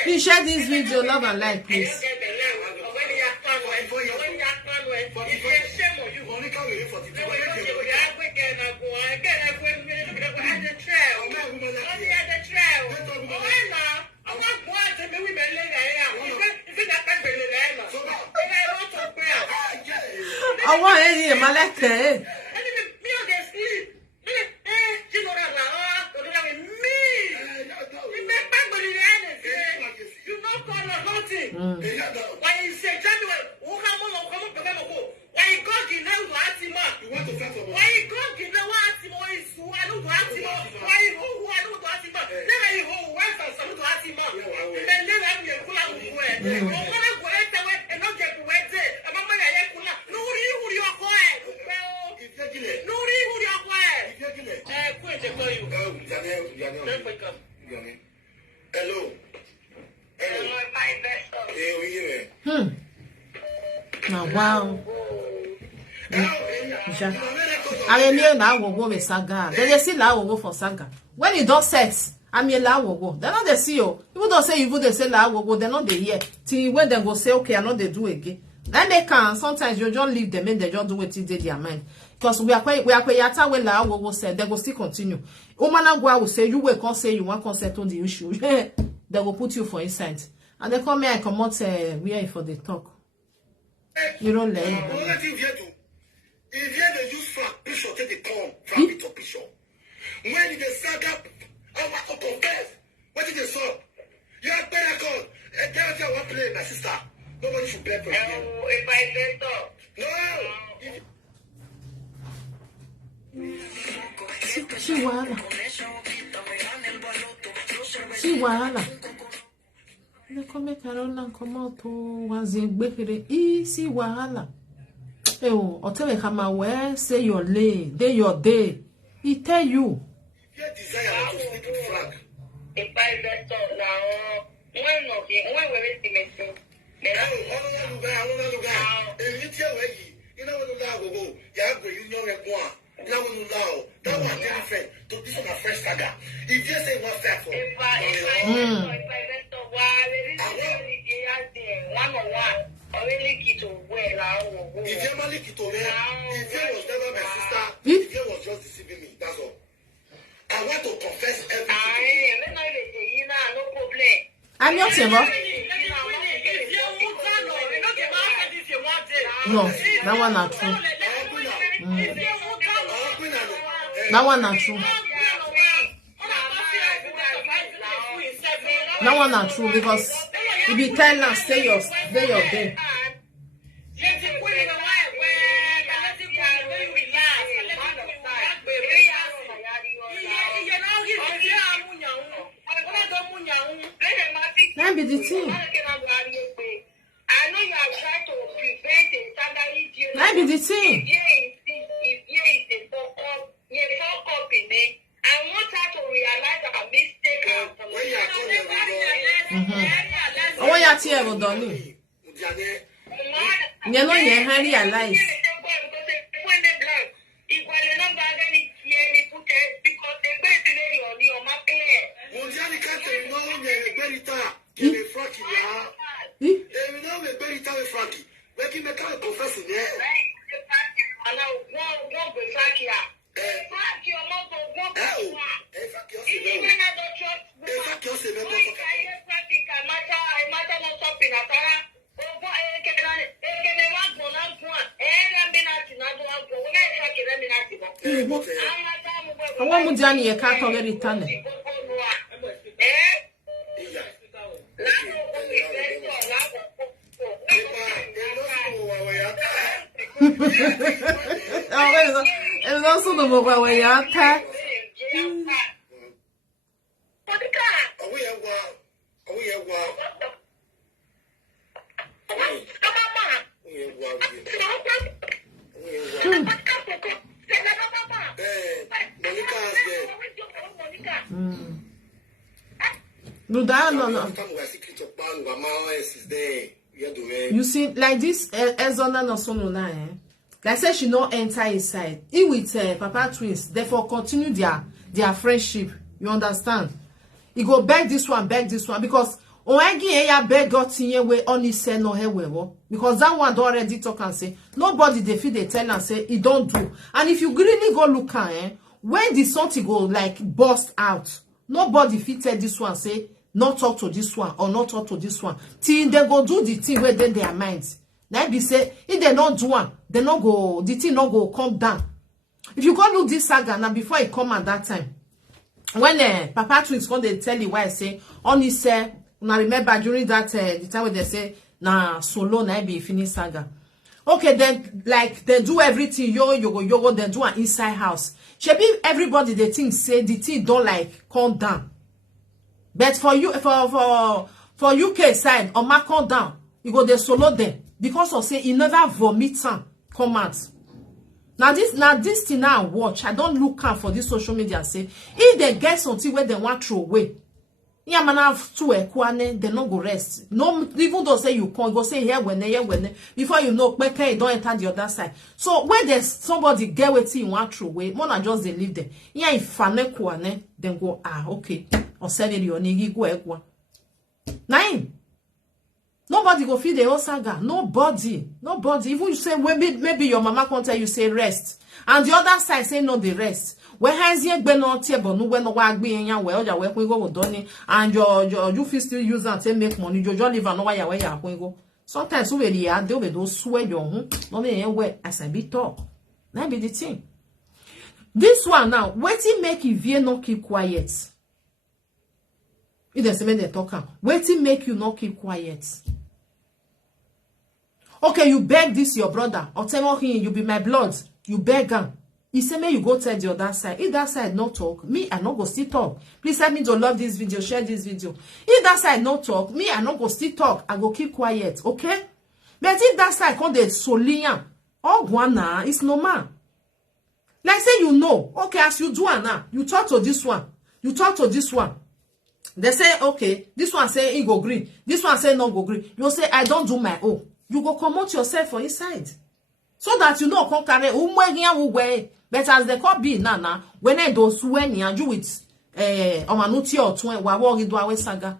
Please share this video, love and like, please. I want any maleke. Now, wow. I mean, now we'll go with Saga. Then they see now we'll go for Saga. When it does sex, I mean, now we'll go. They're not the CEO. People don't say even they say now we'll go. They're not the year. Till when they go say, okay, I know they do again. Then they can. Sometimes you just leave them and they just do it till they their mind. Because we are quite yata when now we'll say they will still continue. Omanagua will say you will come say you want to settle the issue. They will put you for insight. And they come here and come out we are for the talk. You don't learn. If you had use for picture, take the come from the picture. When they start up, I want to confess. What did they saw? You have better call. And tell you what play, my sister. Nobody should play for you. If I let up. No. Si wahala. Ne come Caroline come out to wazi gbekere isi wahala. Eh o, otele kama we say your lane, day your day. He tell you. If you desire to sleep with Frank. If I let up now, when we reach the meeting. You know what you go. You know what that one different. This is my first saga. If you say what's that for? If I let up, one-on-one, already get to where I will go. If you never get to where, if you was never my sister, if you was just deceiving me, that's all. I want to confess everything. No problem. I'm not saying what? No, that one not true. That one not true. That one not true because if you tell us stay your day. be the thing. I know you are trying to prevent a secondary deal. That be the thing. I want her to realize her mistake. Oh, yeah, tear will done. You know, you realize. I want to Johnny a cat already done it. It's also the mobile way out. No. You see, like this, Ezona no sono na. Like say she no enter inside. He with Papa twins, therefore continue their friendship. You understand? He go beg this one, because Oegi eya beg got tinye we only say no he wewo. Because that one don't already talk and say nobody they feel they tell and say he don't do. And if you really go look at when the something go like burst out, nobody fit tell this one say not talk to this one or not talk to this one till they go do the thing where then their minds. Now be say if they not do one, they not go, the thing not go come down. If you go look this saga now before it come at that time, when Papa twins come they tell you why I say only say now remember during that the time when they say na solo na be finish saga. Okay, then like they do everything yo then do an inside house. Shebi everybody they think say the thing don't like calm down. But for you for UK side on my calm down, you go they solo them because of say he never vomit come out. Now this thing now watch. I don't look out for this social media say if they get something where they want throw away. Yeah, man, have to ekwane, they not go rest. No, even though say you can't go say here when before you know, you don't enter the other side. So when there's somebody get with you want throw away, more than just they leave them. Yeah, if fane kwane, then go okay. Or sell it your nigi go ekwa. Nine. Nobody go feed the whole saga. Nobody. Even you say maybe your mama can't tell you say rest, and the other side say no the rest. When has yet been on table, no when no work being your well, your work we go done, and you feel still use and say make money, you just live and know why you go. Sometimes we really are deal with those swear your home, no anywhere as I be talk. That be the thing. This one now, waiting make you veer not keep quiet. It doesn't mean they talk. Waiting make you not keep quiet. Okay, you beg this your brother, or tell him you be my blood. You beg him. He say, may you go tell the other side. If that side not talk, me, I not go still talk. Please help me to love this video, share this video. If that side not talk, me, I not go still talk. I go keep quiet, okay? But if that side come the solian, all guana, it's normal. Like say you know, okay, as you do now, you talk to this one, you talk to this one. They say, okay, this one say he go green, this one say no go green. You say, I don't do my own. You go come out yourself for inside. So that you know, come carry way. But as they call be now, when I do when you with Omanuti or Twain, we do our saga.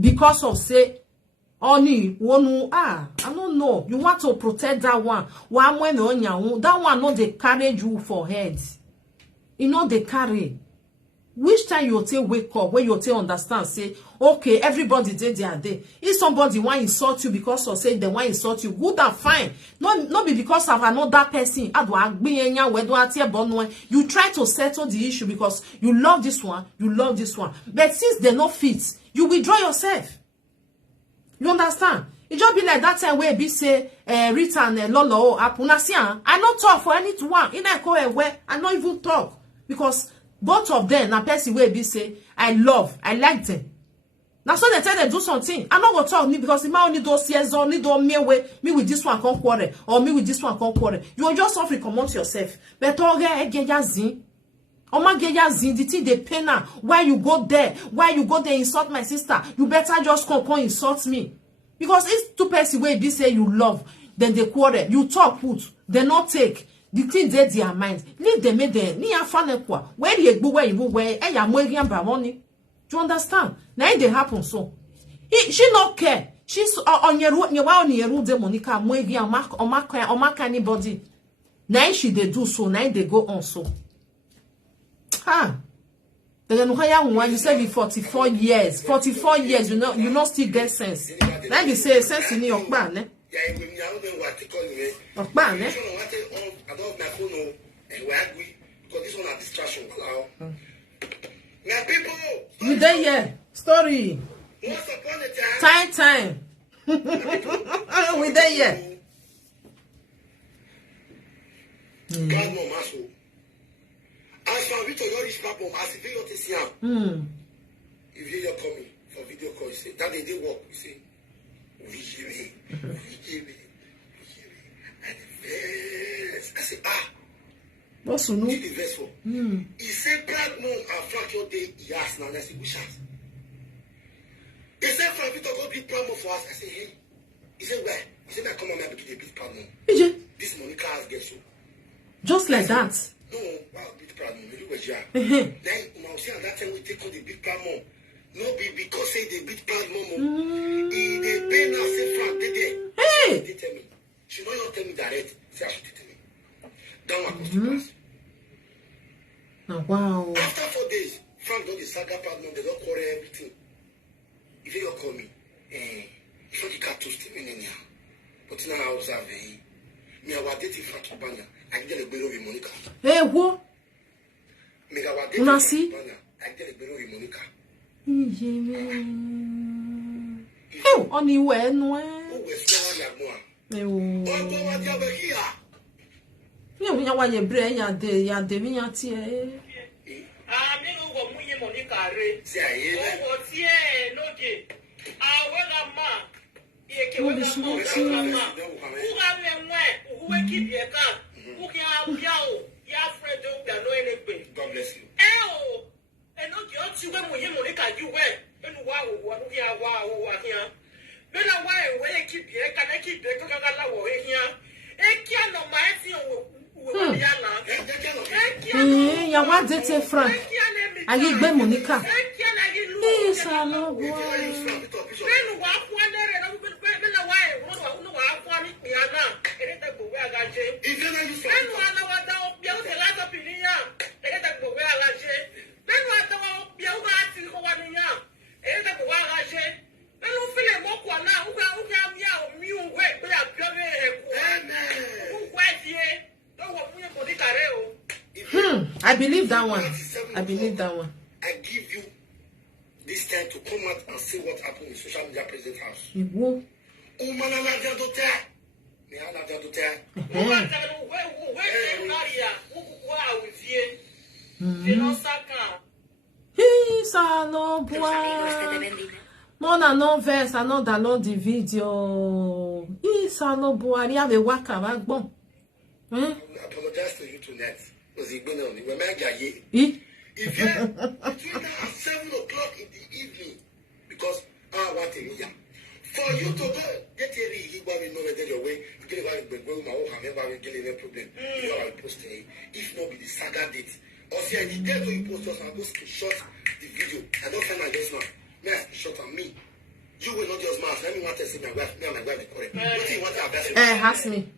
Because of say, only one I don't know. You want to protect that one. One when on your that one not they carry you for head. You know they carry. Which time you take wake up, where you take understand, say, okay, everybody did their day. If somebody want insult you because of say they want insult you, good and fine. Not be because of another person. You try to settle the issue because you love this one, you love this one. But since they not fit, you withdraw yourself. You understand? It just be like that time where be say Rita and Lolo Apunasian. I not talk for any one. In I go away, I not even talk because both of them, na person wey be say, I like them. Now so they tell them do something. I'm not gonna talk me because if my only do years only do me with this one come quarrel or me with this one come quarrel. You will just suffering come out yourself. But get zin. Oma get zin the thing they pain now. Why you go there? Why you go there insult my sister? You better just come insult me. Because it's two person way be say you love, then they quarrel. You talk put, they not take. The thing they their mind. Leave them there. Ni afane kwa. Where you go where you where e ya mwegi amba money. Do you understand? Now it happen so. She not care. She's on your de Monica mwegi or mark anybody. Now she they do so. Now they go on so. Ah. Then you say be 44 years. 44 years, you not still get sense. Now you say sense in your man, eh? Man, eh? You there, yeah? Story. Time. We there, yeah? God no maso. As for Victor, you reach platform as if you to see him. If you call me for video call, you say that they work. You say, we I say, what's no? The verse for. He said, "Black moon and Frank your day." He asked now. I say, "Which ask?" He said, "Frank, Victor, go big platform for us." I say, "Hey." He said, "Where?" He said, "I come on, I begin a big platform." This money cars get you. Just like that. No, wow, big problem. Then now see that time we take on the big problem. No, because say the big problem. They pay now say Frank they Hey, they tell me. She might not tell me direct. Say she tell me. That one cost to pass. now wow. After 4 days, Frank got the saga problem. They don't quarrel everything. If you don't call me, if you can't toast me anyhow. But now I observe me I was dating Frank Banya. I get a below with Monica. Hey, what? Una see? I get a below with Monica. Oh, only when? Oh, it's no one. Oh, go on, you're here. You want your brain, ya de me at here. I'm going to Monica. Say, oh, yeah, no, I want a man. What is Who keep your car? Who can yell? Your friend don't know anything. God bless you. Oh, and not your children when you look at you wet. And wow, here. Then I why keep your can I keep the Coca-Cola here? A can of my thing. You want to say, Frank? I give them Monica. Yes, I know. I believe that one. I believe that one. I give you this time to come out and see what happened with social media president house. You will. Mona no verse, I know download the video. No boy, have a waka backbone. I apologize to you tonight. Was it going on? If you between now and 7 o'clock in the evening, because I want to hear. For you to go get a he will know whether your way, you get a go my own hammer, get a problem. You know, I post if not be the saga date. Or say the day you post us, I'll go screenshot the video. I don't find my guest man. May I screenshot on me? You will not just mask. Let me want to see my wife. Me and my wife is correct. What do you want to have? Ask me.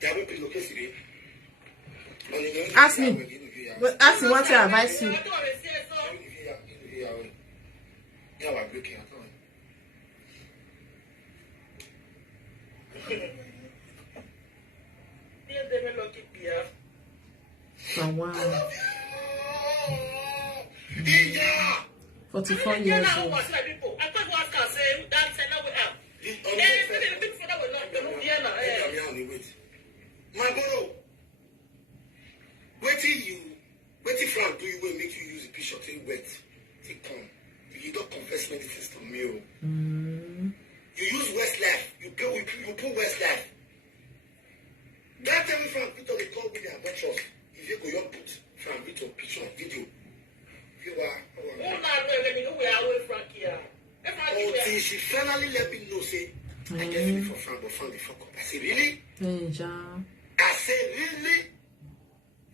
They will be located. Ask me. Ask me what to advise you. Oh, wow. 44 years old. My brother, waiting Frank do you will make you use a picture till wet, till come. If you don't confess explain this to me. You use Westlife. You put Westlife. That time Frank Victor they call me their trust. If you go, you put Frank Victor picture video. You are. Until she finally let me know, say, I get feeling for Frank, but Frank the fuck up. I say, really? I say, really?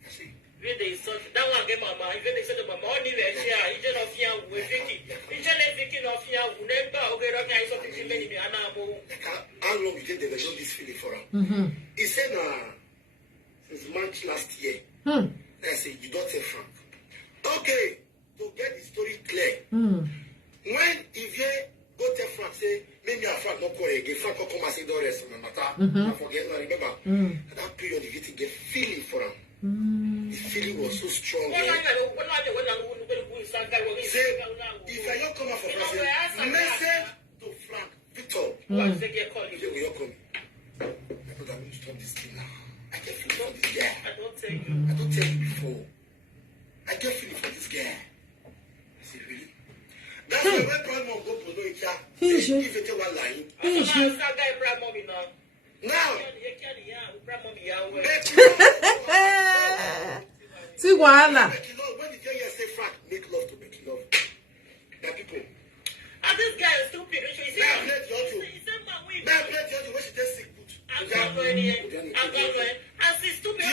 I say, really? So that one get mama. Even they said to mama, only when she are, you don't fear with Vicky. You just Vicky not fear. Who never okay? Okay, I saw Vicky many me. How long you think they develop this feeling for her? He said, since March last year. I say, you don't say Frank. Okay, to get the story clear. When if you go tell Frank, say, maybe a Frank not call again, Frank will come and say, don't rest on the matter. I forget, I remember. At that period, you get to get feeling for him. The feeling was so strong. Say, if I don't come out for president, message to Frank Victor. You will come. I thought I'm going to stop this thing now. I get feeling for this guy. I don't tell you before. I get feeling for this guy. I said, really? That's why when Prime Mom go to know each other, if it's one line. Now, see Wala. When did you say Frank make love to make love? That people. And this guy is stupid. He said, when she just sick. I'm going and she's stupid.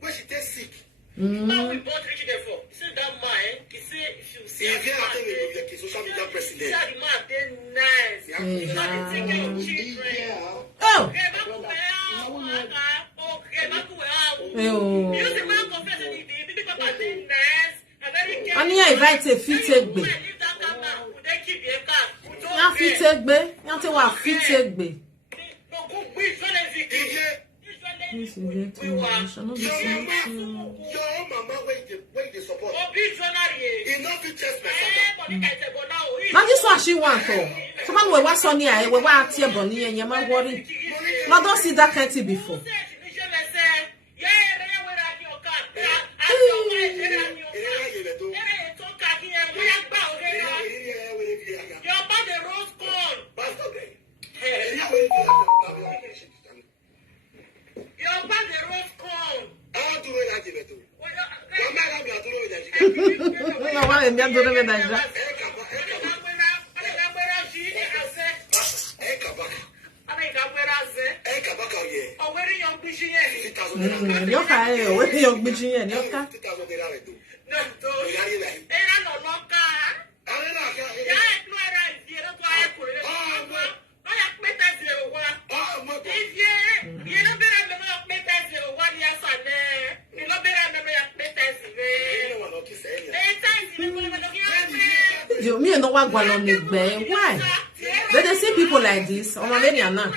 When she gets sick. Now we both reach there for. See that man, he say if you see the social media president. That man, they nice. He's not taking care of children. Oh. You see man confess the baby papa they nice. Ani I invite a fit egbe. Na fit egbe, na te wa fit egbe. This is it. Your mama when they support. Enough to test Now this one she want to. Someone we was on here, we want to Bonnie and your man worry. Now don't see that kind of before. Me and no one go on the bed. Why? They see people like this. On my lady, now.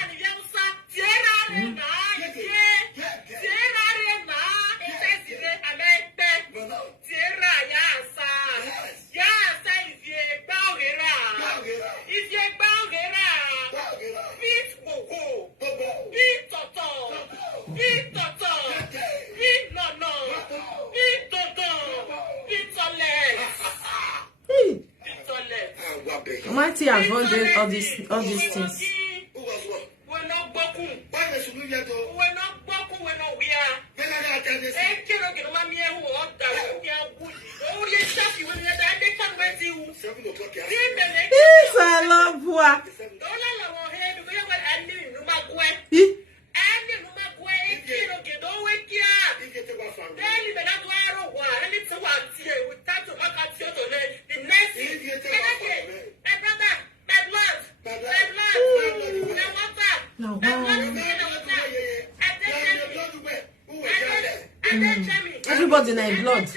Mighty avoid all these things. We're not broken. We're not broken. We're not we are. Yes, I love what. Everybody in blood.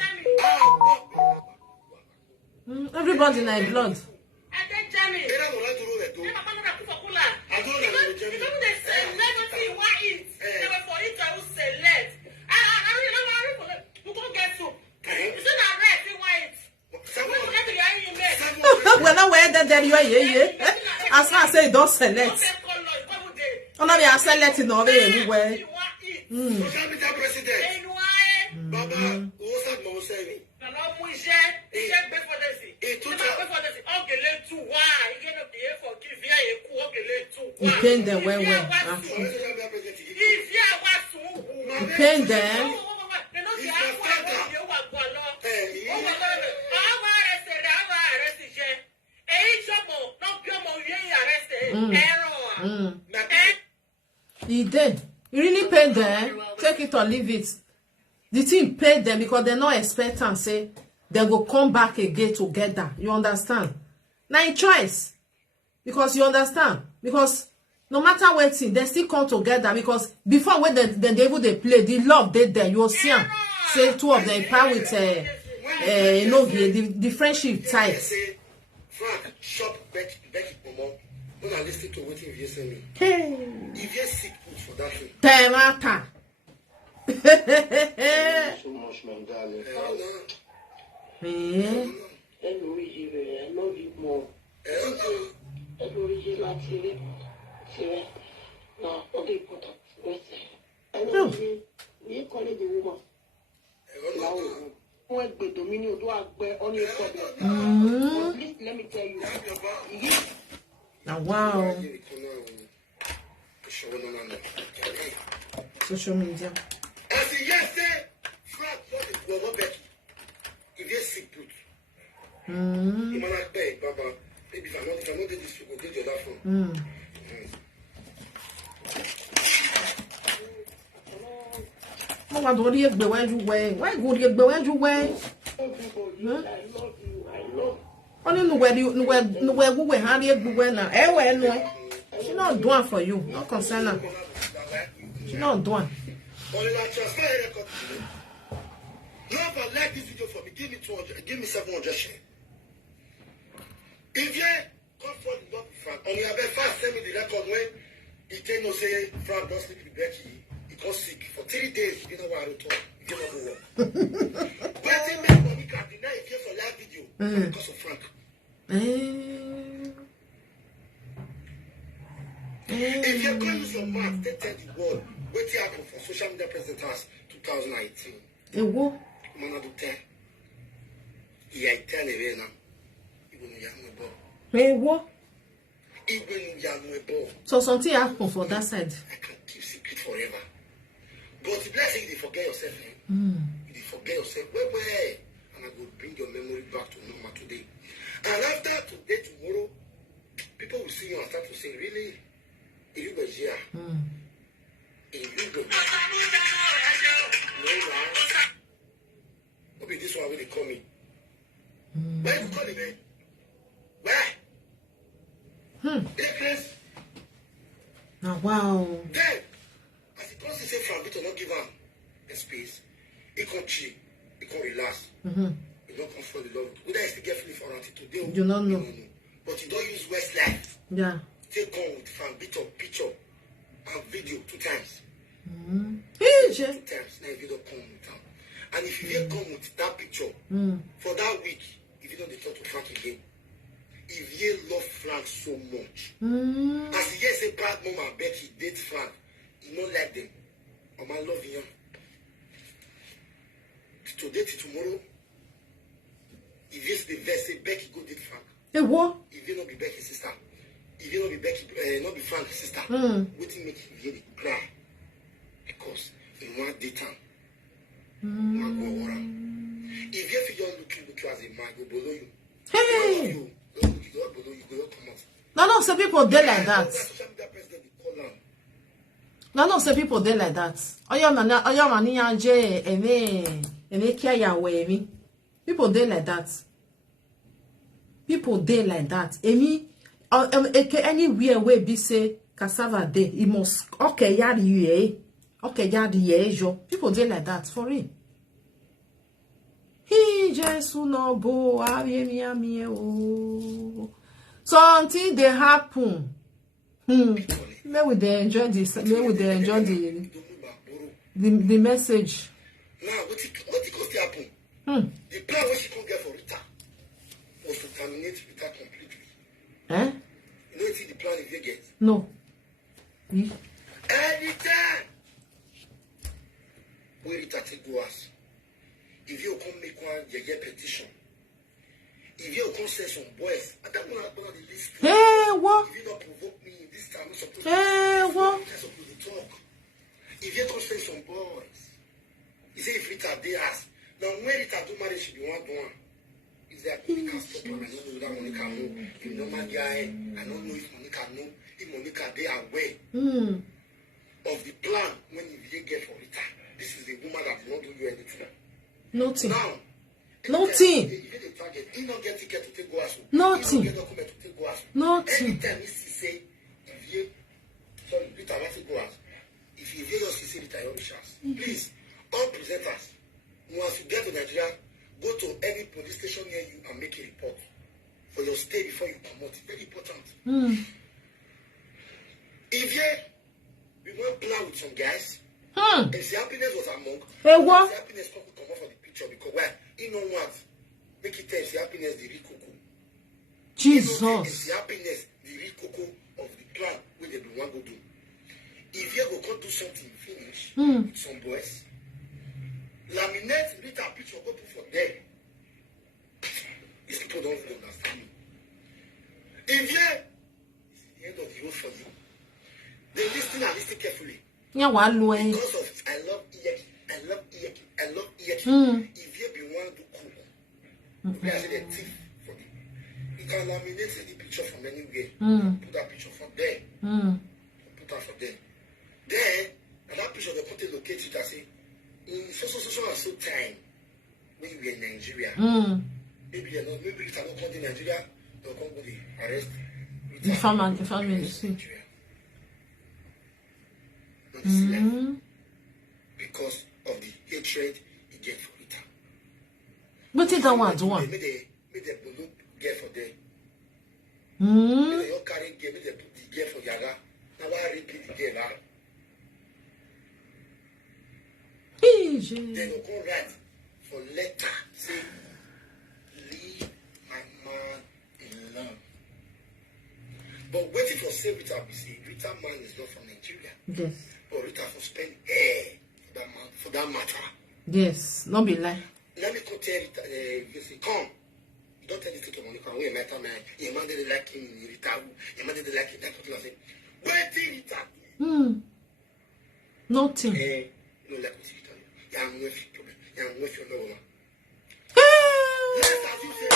Everybody in blood. When I wear that, you are as I say, don't select. Oh, no, they are selecting over anywhere. Social media president. Baba, what's up, Mama Sally? pain them well. You pain them. He did. You really paid them. Take it or leave it. The team paid them because they're not expecting say they will come back again together. You understand? Now a choice. Because you understand? Because no matter what thing, they still come together. Because before when they play, the love they there. You will see them. Say two of them part with you know the friendship tight. Frank, shop Becky Momo. When I listen to what you say me. If you sick for that thing. So much, my darling. I love you more. Let me tell you. Now, wow. Social media. I say yes, sir. Frank, what is Bobo Becky? If you sick put. You might not pay, Baba. Maybe if I'm not doing this, you go get your phone. Mama, don't you go where you way? Why go you go where you way? I love you. Only no where you no where go where how you go where now? Where no? She not doing for you. Not concern her. She not doing. Only like transfer record. Whoever like this video for me, give me 200, give me 700 share. If you come for the dog Frank, only have fast send me the record when he tell no say Frank don't sleep with Becky. He got sick for 3 days. You know why I don't talk. He cannot go work. But he make money can deny if you for live video because of Frank. If you're going to use your mouth, they tell the world what happened for social media presenters 2019. What? Man, I do 10. Yeah, 10 away now. Even young boy. What? Even young boy. So something happened for that side. I can keep secret forever. But the blessing, you forget yourself. You forget yourself. Where? And I will bring your memory back to normal today. And after today, tomorrow, people will see you and start to say, really? You were here. You were okay, this one really call me. Why you calling me? Where? Place. Now, wow. Then, as he comes to say from it or not give him a space, he can chill, he can relax. He don't come for the love. Whether he's still get feeling for until today, you don't know. But you don't use Westlife. Yeah. Take on with fan bit of picture and video 2 times. 2 times. Now if you don't come with them. And if you come with that picture for that week, if you don't talk to Frank again, if you love Frank so much, as he say bad mom and Becky date Frank, you don't like them. I'm loving you. Today to tomorrow, if you the verse say Becky go date Frank. What? If you not be Becky's sister, if you not be Becky, not be Frank's sister, waiting make you hear the cry because in one day time. If you feel you're looking as a man, go below you. Hey! You go below you, go come out. No, some people they like that. No, some people they like that. People they like that. People they like that. Anywhere where be say cassava day, it must okay yadi. Okay, people they like that for it. He just no bo something they happen. Maybe they enjoy this. Maybe they enjoy the message. Now, what it cost to happen? The plan what she can't get for Rita was to terminate Rita completely. You know what the plan if you get? No. Anytime. Where it take go us. If you come make one petition, if you come say some boys, I don't want to the list. Hey, what? If you don't provoke me in this time we're supposed what? to talk. If you constrain some boys, he say if Rita they ask. Now when Rita do marriage, she be one. Is that Monica stop on? I don't know that Monica know. If normal guy, I don't know if Monica know. If Monica they are aware of the plan when you get for Rita. This is the woman that will not do you anything. Nothing. Now, nothing. If you the target, he don't get ticket to take go as nothing. He don't get document to take go as nothing. Anytime he say, if you sorry, Rita, let it go as. If you hear your CC Rita, your chance. Please, all presenters, once you get to Nigeria, go to any police station near you and make a report for your stay before you come out. It's very important. If we won't plan with some guys, and the happiness was among. What? The happiness come out for the picture because why? You know what? Make it tell the happiness the real cocoa. Jesus. It's the happiness the real cocoa of the plan where they want to do. If you go do something finish with some boys, laminate Rita picture go put for them. These people don't even understand me. If you, it's the end of the road for you. They listen and listen carefully. Yeah, one way. Because of I love Iyeki. If you be one to cool, we are the thief for you. You can laminate any picture from anywhere. Put that picture from there. Put that from there. Then, and that picture they put it located and say, in so time when you were in Nigeria. Maybe you know, maybe if I don't come to Nigeria, they'll come with the arrest. The family. Because of the hatred he get for Rita. What is that one doing? Make the blue get for them. Make the carry get, make the put the get for Yaga. Now I repeat the get out. They will go right for letter. Say, leave my man alone. But waiting for say Rita, we say Rita man is not from Nigeria. Yes. But Rita for spend air for that matter. Yes, not be lie. Let me go tell Rita, you say, come. You don't tell this to Monica, we matter man. Your man didn't like him in Rita. Your man didn't like him. That's what you say. Waiting Rita. Nothing. No like we see Rita. I'm with you. I'm with you. No. Yes, as you say.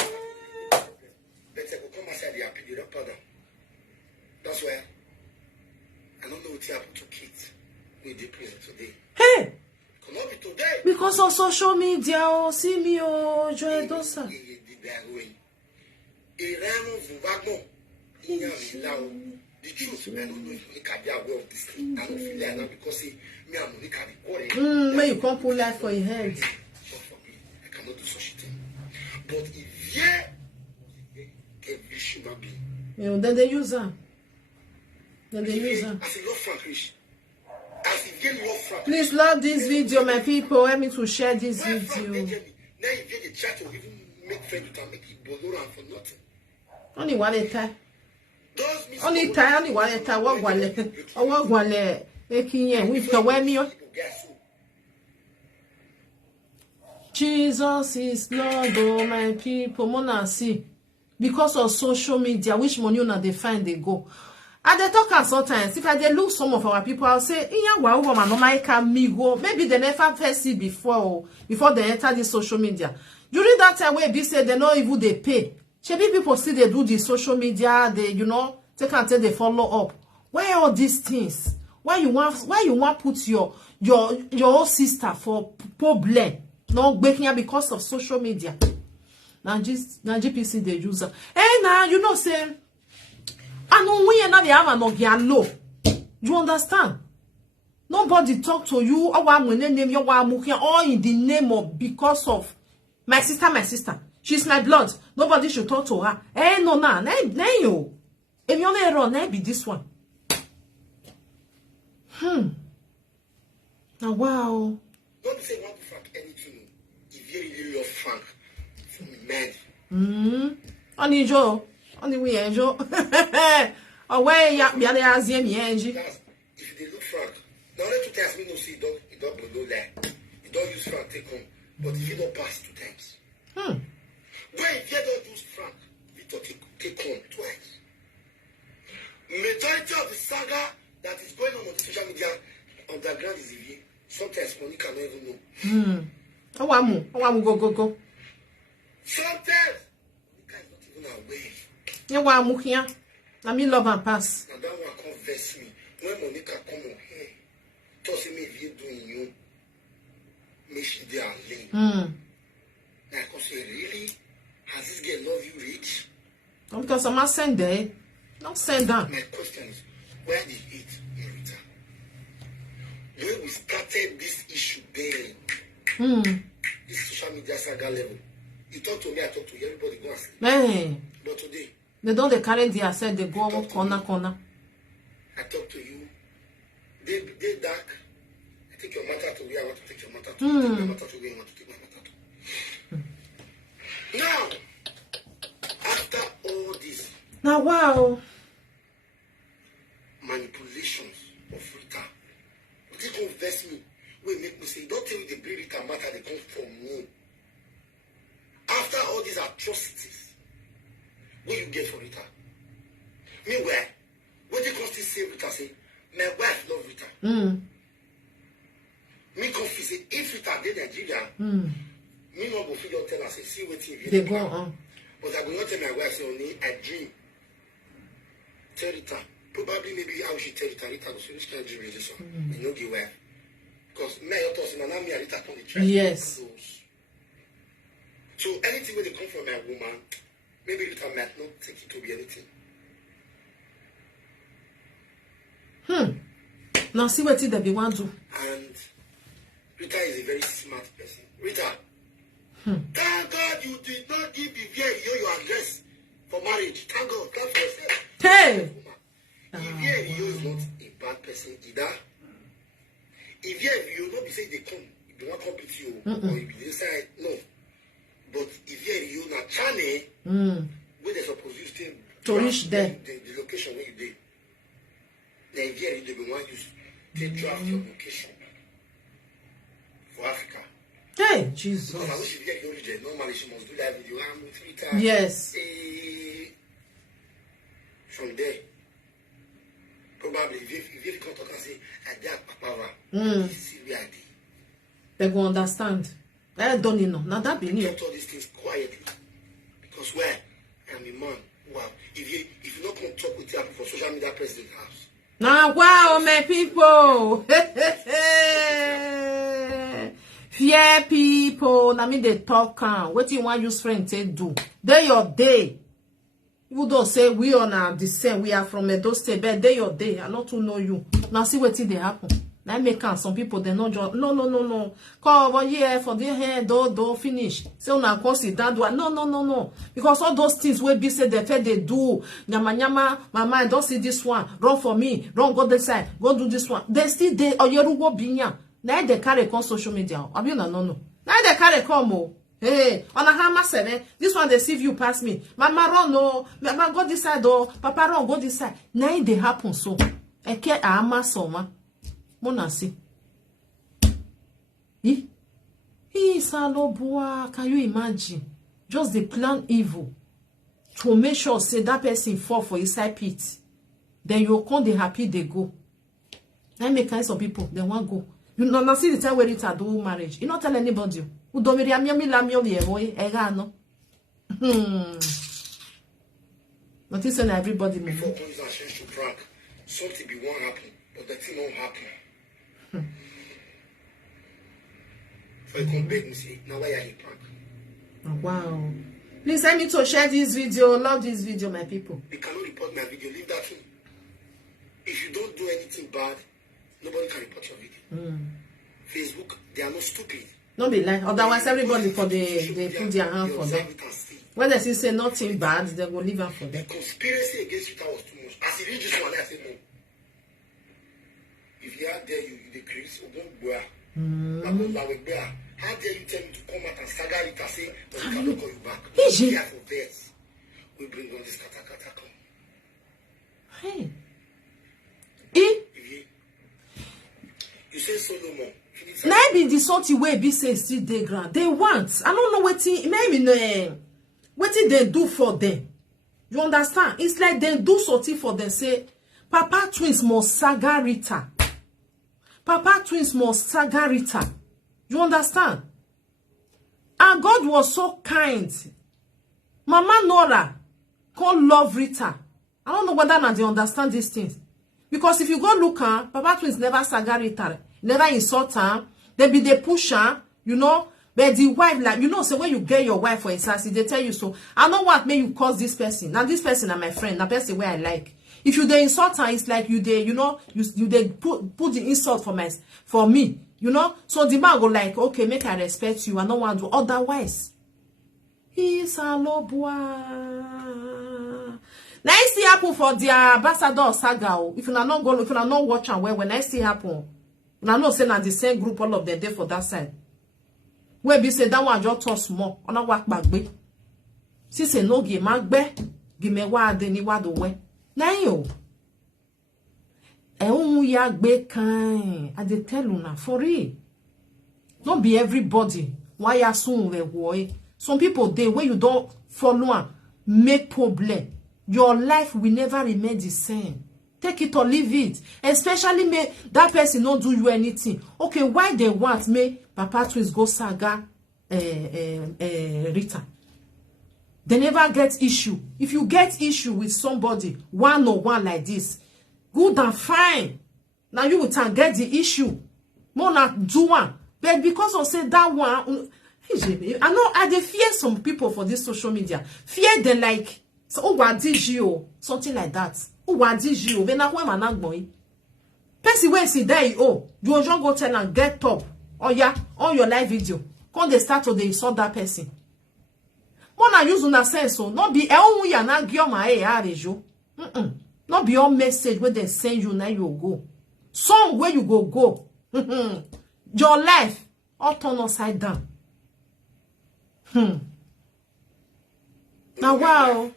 Let's go come outside the happy. You don't pardon. That's why I don't know what happened to kids with the prison today. Hey! Cannot be today. Because of social media, or see me, or Joy Dosa. The truth, I don't know if Monica be aware of this thing. I don't feel like now because me and Monica recording. May you can't pull life for your head. Not for me. I cannot do such a thing. But if every human being. You know, then they use her. Then they use her. As a love Frank Rich. As if you love Frank. Please love this video, my people. Help me to share this video. Now you get the chat or even make friends with her, make it bolo and for nothing. Only one time. Only time, what wale, making with the way Jesus is Lord, oh my people, Mona see. Because of social media, which money una they find they go. And they talk sometimes, if I they look some of our people, I'll say, maybe they never first see before they enter this social media. During that time where they say they know even they pay. Maybe people see they do the social media, they they can't tell they follow up. Why all these things? Why you want put your own sister for problem? No breaking because of social media. Now GPC they use her. Hey now say I know we and they have an low. You understand? Nobody talk to you or name your all in the name of because of my sister. She's my blood. Nobody should talk to her. Eh, no, you. If you're not wrong, be this one. Now, wow. Don't say want to Frank anything. If you really love Frank, mad. Only Joe. Only we Joe. Away, ya, be the Asian, if they look Frank, now let you tell me no see, you don't below that. You don't use Frank, take home. But if you don't pass 2 times. When you don't use Frank, Victor take home twice. Majority of the Owamu go. Sometimes Monica is not even aware. Owamu here. Na me love and pass. Now that one converse me. When Monica come on here, toss me if you doing you, make she dey alone. Now I can say, really? Has this girl love you rich? No, because I'm not send there. Don't send that. My question is, where did it Rita? When we started this issue then, this social media saga level, you talk to me, I talk to you, everybody go and sleep. Hey. But today, They don't they carry their said they go corner. I talk to you, they dark. I take your matter to where I want to take your matter to. Take my matter to where I want to take my matter to. Now, after all this Now wow. manipulations of Rita, they converse me. Will make me say, don't tell me they bring Rita matter, they come from me. After all these atrocities, what you get for Rita? Meanwhile, what they constantly say Rita say, my wife love Rita. Me confess say, if Rita did Nigeria, me not go figure tell her say, see what TV. They go on. But I will not tell my wife say, only I dream. Tell Rita. Probably maybe I should tell Rita, Rita go finish can dream with this one. And you give wife. Because me your thoughts in an army, Rita come the try. Yes. So anything when they come from my woman, maybe Rita might not take it to be anything. Now see what they be want to. And Rita is a very smart person. Rita, thank God you did not give Vivier your address for marriage. Thank God. Clap for yourself. Hey! Vivier is not a bad person either. If you not be saying they come, they want to come with you, or you be inside, no. But if you not channel, where they suppose you stay to reach there, the location where you did, then if they be want you to draft your location for Africa. Hey, Jesus. Because I wish you get your origin. Normally she must do that video. I'm with Rita. Yes. From there, probably if you come talk and say, I got Papa, see where I did. They go understand. I don't know. Now that be new. Talk all these things quietly. Because where I'm a man. Wow. If you not come talk with them for social media president house. Now wow, my people. Fear people. Now me they talk. What you want use friend to do? Day your day. You don't say we are the same. We are from Edo State. But day your day. I not to know you. Now see what they happen. Now make some people they not just no. Come over here for the hair do finish. Say una consider do no. Because all those things will be said they do. Nyama, mama, don't see this one. Run for me. Run go this side. Go do this one. They still they or you go binya. Now they carry on social media. Abi no. Now they carry come. Hey, on a hammer 7. This one they see you pass me. Mama run no. Mama go this side or Papa run go this side. Now they happen so. Eke ama soma. Monasi. Salobua. Can you imagine? Just they plan evil to make sure say that person fall for inside pit. Then you come they happy they go. I make kind of people they want go. You know see the time where it do marriage. You not tell anybody. You don't really no. But this is everybody. Before police are changed to prank, something be one happen, but the thing won't happen. So you come beg me say, now why are you prank? Oh, wow. Please help me to share this video. Love this video, my people. They cannot report my video. Leave that too. If you don't do anything bad, nobody can report your video. Facebook, they are not stupid. No be like. Otherwise, everybody for they put their hand for them. When they say nothing bad, they will leave out for them. The conspiracy against Rita was too much. As you read this one, I say no. If you are there, you decrease. How dare you tell me to come out and saga Rita say, but we cannot call you back. We are for this. We bring on this kata come. Hey. You say Solomon. Maybe the something way be say still dey ground. They want. I don't know what they do for them. You understand? It's like they do something for them. Say, Papa twins must saga Rita. Papa twins must saga Rita. You understand? And God was so kind. Mama Nora can't love Rita. I don't know whether they understand these things. Because if you go look her, Papa Twins never saga Rita, never insult her. They be the pusher, you know. But the wife, like, you know, so when you get your wife for a sassy, they tell you so. I know what may you cause this person. Now this person are my friend. Now person where I like. If you they insult her, it's like you they, you know, you they put the insult for me, you know. So the man go like, okay, make I respect you. I don't want to do otherwise. He's a low boy. Now I see happen for the ambassador saga. If you are not going, if you are not watching well, when I see happen, I know say na the same group all of them there for that side. Where be say that one just talk small, on a walk back be. Si say no give magbe, give me what they ni what the way. Na yo. Ya gbe kind. I dey tell you now for real. Don't be everybody. Why you soon we boy? Some people they where you don't follow and make problem. Your life will never remain the same. Take it or leave it. Especially me that person not do you anything. Okay, why they want me Papa Twins go saga Rita? They never get issue. If you get issue with somebody, one-on-one like this, good and fine. Now you will get the issue. More not do one. But because of say that one, I know I dey fear some people for this social media. Fear them like, so, oh, what did you? Something like that. Oh, what did you? When I want my boy. Person when see there, oh, you just go tell and get top. Oh yeah, on your live video. Come they start to they insult that person. More na use una sense so not be ya na give my rejo. Not be your message where they send you now you go. Some where you go. Your life all turn upside down. Now wow.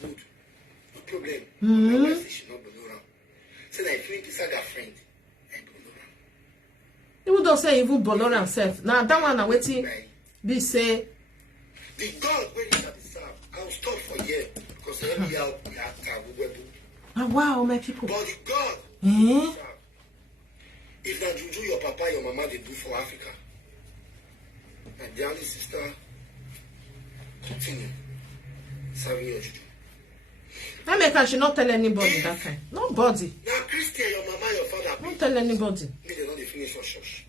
Good. No problem. My wife say she not around. Say that if you need to saga friend, I around. You don't say even Bolora himself. Now that one I waiting. Be say the God when you start to serve, I'll stop for you because every year we have to. Ah wow, my people. But the God, if that you do your papa, your mama, they do for Africa. And the only sister, continue serving your juju. I make her she not tell anybody that kind. Nobody. Now Christian, your mama, your father. Don't tell anybody. Me, they don't finish for church.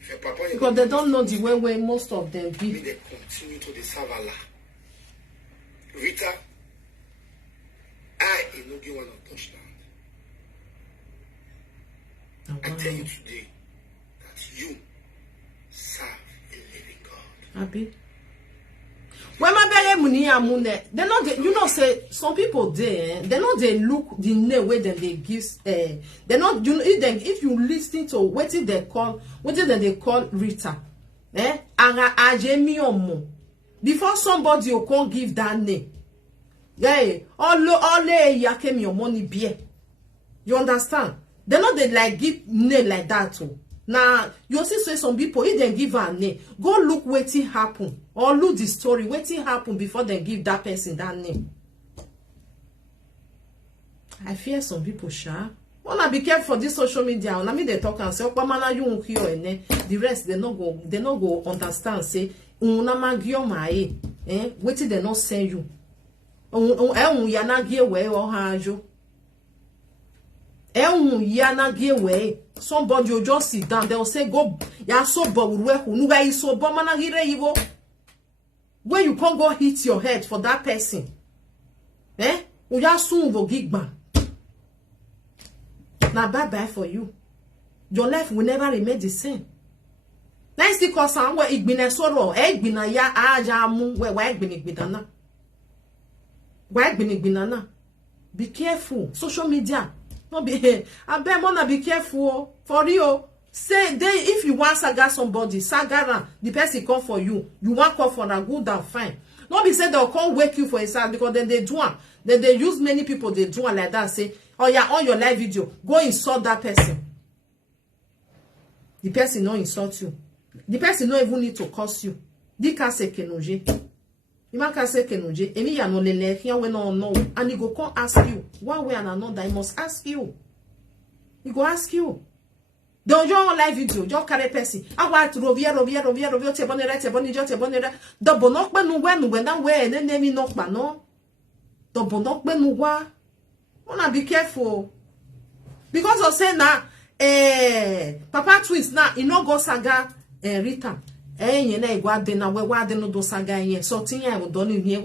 If your papa, your because mama, they don't know the way most of them be. Me, they continue to the serve Allah. Rita, I am not one of touchdown. I tell you today that you serve a living God. Happy. When my belly money amune, they not you know say some people there, they not they look the name where them they give they not you know if you listen to what did they call Rita anga ajemi omo before somebody will come give that name. Yeah, all yake me your money beer. You understand? They not they like give name like that too. Now you see say some people if they give her name, go look wetin happen or look the story wetin happen before they give that person that name. I fear some people sha. Wanna be careful for this social media. When I mean they talk and say, "Oh, man, you won't hear ene." The rest they not go understand. Say, "Una magio mai, wetin they not send you." Ya na give away or hajo. Ya na give away. Somebody will just sit down. They will say, "Go, ya so bold we nu ga iso bo mana gire iwo." When you can't go hit your head for that person, uya soon go gigba. Now bye for you. Your life will never remain the same. Nice because I'm where igbine soro, igbina ya aja mu where igbina. Why binana? Be careful. Social media. Not be I bet wanna be careful for real. Say they if you want saga somebody, saga the person come for you. You want call for a good and fine. Not be said they'll come wake you for a side because then they do one. Then they use many people they do one like that. Say, oh yeah, on your live video, go insult that person. The person not insult you. The person not even need to curse you. Di ka se kenoje. Imaka say kenuje, emi ya no lele here we no know, and he go come ask you one way and another. He must ask you. He go ask you. Don't you live video? Just carry person. I want to rovia. Tebonera. Double knock when that way and then knock ba no. Double knock wa. Wanna be careful. Because of say now, Papa Twins now, you know go saga Rita. You know what they now we no do saga here. So thing I will done in here.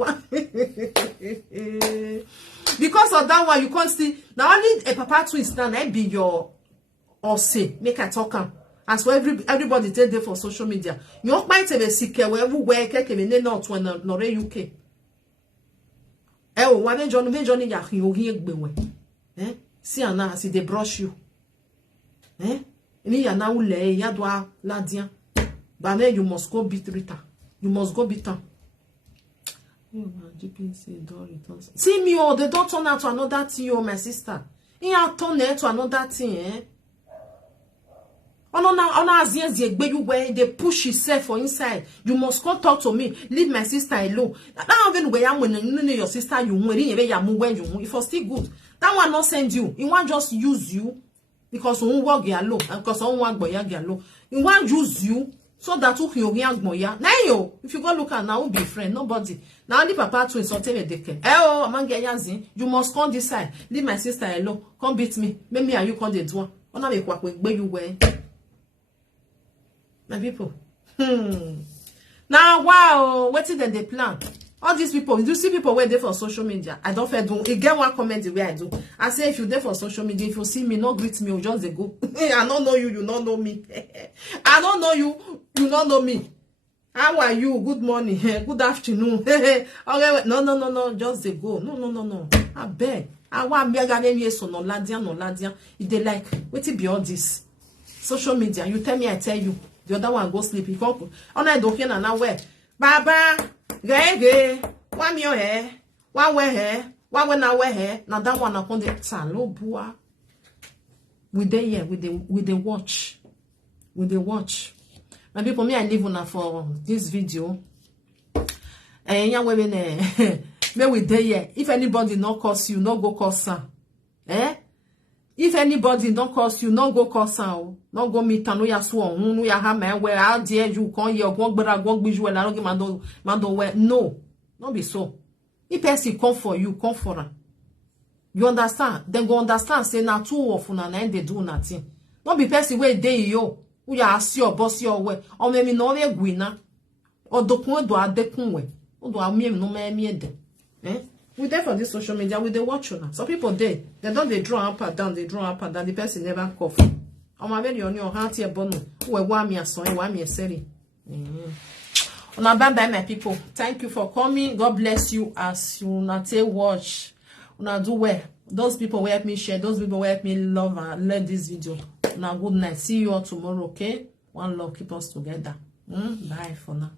Because of that one, you can't see now only a Papa Twins now be your or say make a talk as well everybody take there for social media. You don't mind to be sick where keke not when no UK. Oh, one Johnny ya you eh? See now see they brush you. Eh? Me ya na ule ya doa ladian. But then you must go beat Rita. You must go beat her. See me, oh, they don't turn out to another thing, oh, my sister. You have turned it to another thing, eh? They push himself for inside. You must come talk to me. Leave my sister alone. That even where I'm when your sister you when you if still good. That one not send you. He want just use you because you work alone and because you want boy alone. He want use you so that you young moya. Now yo, if you go look at now, be friend nobody. Now the Papa Twins or tell me they can. Oh, among you must come this side. Leave my sister alone. Come beat me. Maybe are you come the door. On a make work where you wear. My people. Now, wow, what is the plan? All these people, you see people where they for social media. I don't fair do. You get one comment the way I do. I say if you there for social media, if you see me, not greet me, or just they go. I don't know you, you don't know me. I don't know you, you don't know me. How are you? Good morning. Good afternoon. Okay, no, just they go. No. I beg. I want me again so no ladian. If they like, what it be all this? Social media. You tell me, I tell you. The other one go sleep. If you I don't hear now where Baba gay. One me your hair. One wear hair. One when I wear hair. Now that one upon the salo bua. With the here with the watch. With the watch. My people, me I live on for this video. And young women me with the here. If anybody not curse you, no go curse her. Eh? If anybody don't curse you, no go curse her. No go meet no ya swo no ya ha man where how dare you come here go biju la no mando where no be so. If person come for you, come for her. You understand? Then go understand say na too often and they do nothing. No be person where dey yo. Who ya ask your boss your way. Or me no we gwina. Or dokun do adekun we. O do ami no me de. Eh? We there for this social media, we they watch you now. Some people they don't they draw up and down, they draw up and down, the person never cough. I'm a very on your heart here, bono. Who want me a son, want me a selling. Bye bye, my people. Thank you for coming. God bless you as you not watch. Una do well. Those people will help me share, those people will help me love and learn this video. Now good night. See you all tomorrow, okay? One love, keep us together. Bye for now.